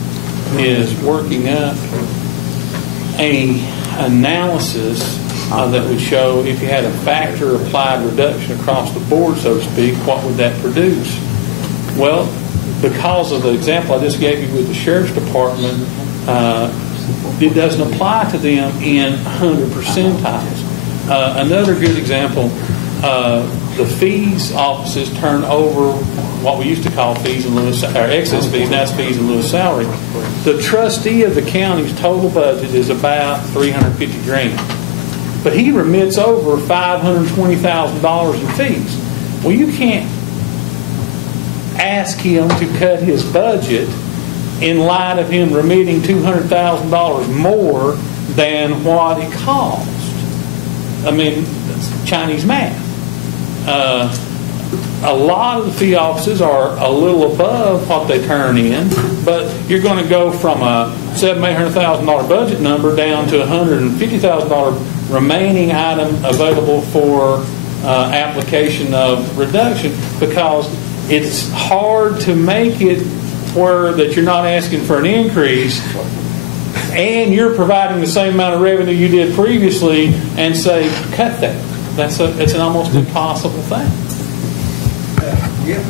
is working up a analysis that would show if you had a factor applied reduction across the board, so to speak, what would that produce? Well, because of the example I just gave you with the sheriff's department, it doesn't apply to them in 100 percentiles. Another good example, the fees offices turn over what we used to call fees in lieu of excess fees, now it's fees in lieu of salary. The trustee of the county's total budget is about $350,000, but he remits over $520,000 in fees. Well, you can't ask him to cut his budget in light of him remitting $200,000 more than what it cost. I mean, that's Chinese math. A lot of the fee offices are a little above what they turn in, but you're going to go from a $700,000-$800,000 budget number down to a $150,000 remaining item available for application of reduction, because it's hard to make it where that you're not asking for an increase and you're providing the same amount of revenue you did previously, and say, cut that. It's an almost impossible thing. Yeah.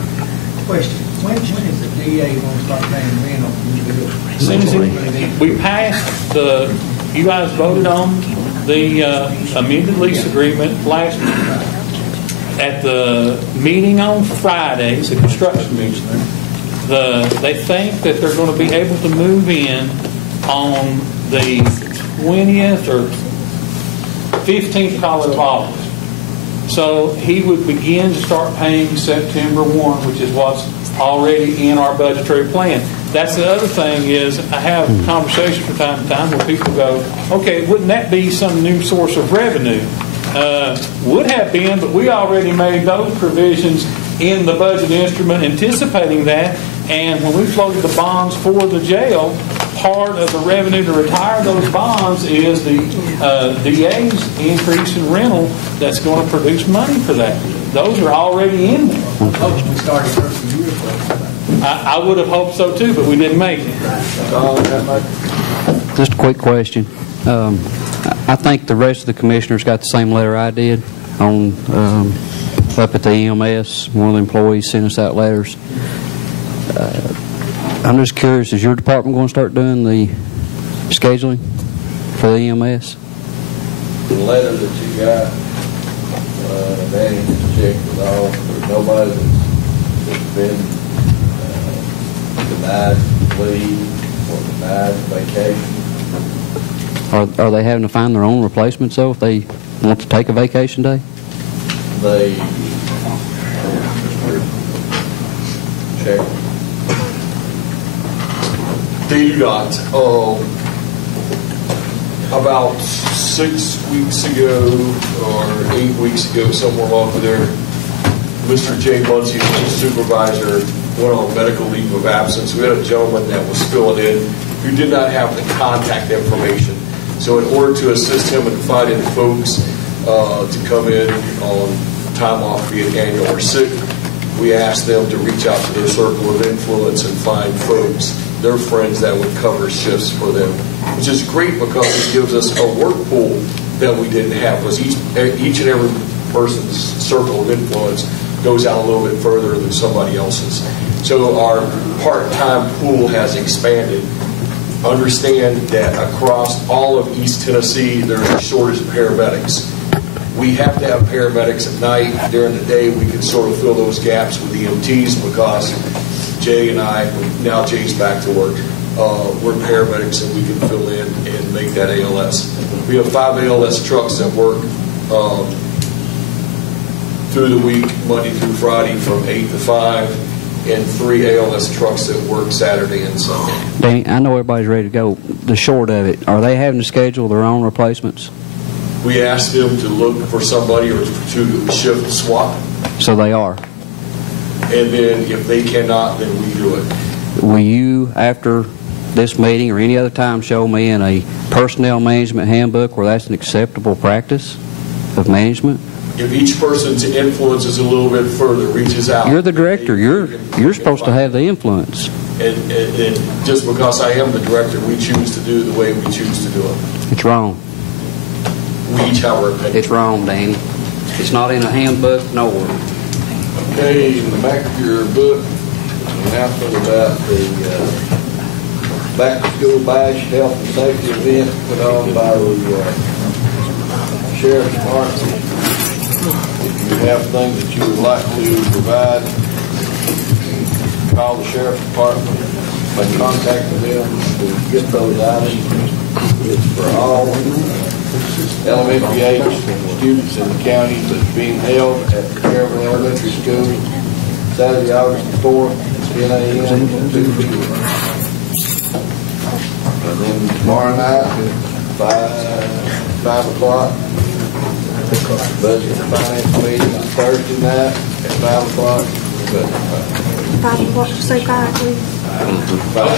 Question. When is the DA going to start paying rent on the bill? As soon as we passed you guys voted on the amended lease agreement last week. At the meeting on Fridays, the construction meeting, they think that they're going to be able to move in on the 20th or 15th of August. So he would begin to start paying September 1, which is what's already in our budgetary plan. That's the other thing is I have conversations from time to time where people go, okay, wouldn't that be some new source of revenue? Would have been, but we already made those provisions in the budget instrument anticipating that. And when we floated the bonds for the jail, part of the revenue to retire those bonds is the DA's increase in rental that's going to produce money for that. Those are already in there. I would have hoped so too, but we didn't make it. Just a quick question. I think the rest of the commissioners got the same letter I did on up at the EMS. One of the employees sent us out letters. I'm just curious, is your department going to start doing the scheduling for the EMS? The letter that you got, Danny just checked with all. There's nobody that's been denied leave or denied vacation. Are they having to find their own replacements, though, if they want to take a vacation day? They check. They do not. About 6 weeks ago or 8 weeks ago, somewhere along there, Mr. Jay Muncie, the supervisor, went on medical leave of absence. We had a gentleman that was filling in who did not have the contact information. So in order to assist him in finding folks to come in on time off, be it annual or sick, we asked them to reach out to their circle of influence and find folks, their friends that would cover shifts for them, which is great because it gives us a work pool that we didn't have, because each and every person's circle of influence goes out a little bit further than somebody else's. So our part-time pool has expanded. Understand that across all of East Tennessee, there's a shortage of paramedics. We have to have paramedics at night. During the day, we can sort of fill those gaps with EMTs because Jay and I, now Jay's back to work, we're paramedics and we can fill in and make that ALS. We have 5 ALS trucks that work through the week, Monday through Friday from 8 to 5, and 3 ALS trucks that work Saturday and Sunday. Danny, I know everybody's ready to go. The short of it, are they having to schedule their own replacements? We asked them to look for somebody or to shift swap. So they are. And then if they cannot, then we do it. Will you, after this meeting or any other time, show me in a personnel management handbook where that's an acceptable practice of management? If each person's influence is a little bit further, reaches out. You're the director. You're supposed to have the influence. And just because I am the director, we choose to do the way we choose to do it. It's wrong. We each have our opinion. It's wrong, Danny. It's not in a handbook nowhere. Okay, in the back of your book, an announcement about the back-to-school bash health and safety event put on by the Sheriff's Department. If you have things that you would like to provide, call the Sheriff's Department, make contact with them to get those items. It's for all elementary age students in the county that's being held at the Campbell Elementary School Saturday, August 4th, 10 a.m. to 2 p.m. And then tomorrow night, 5 o'clock, budget and finance meeting on Thursday night at 5 o'clock. 5 o'clock, say 5, please. 5.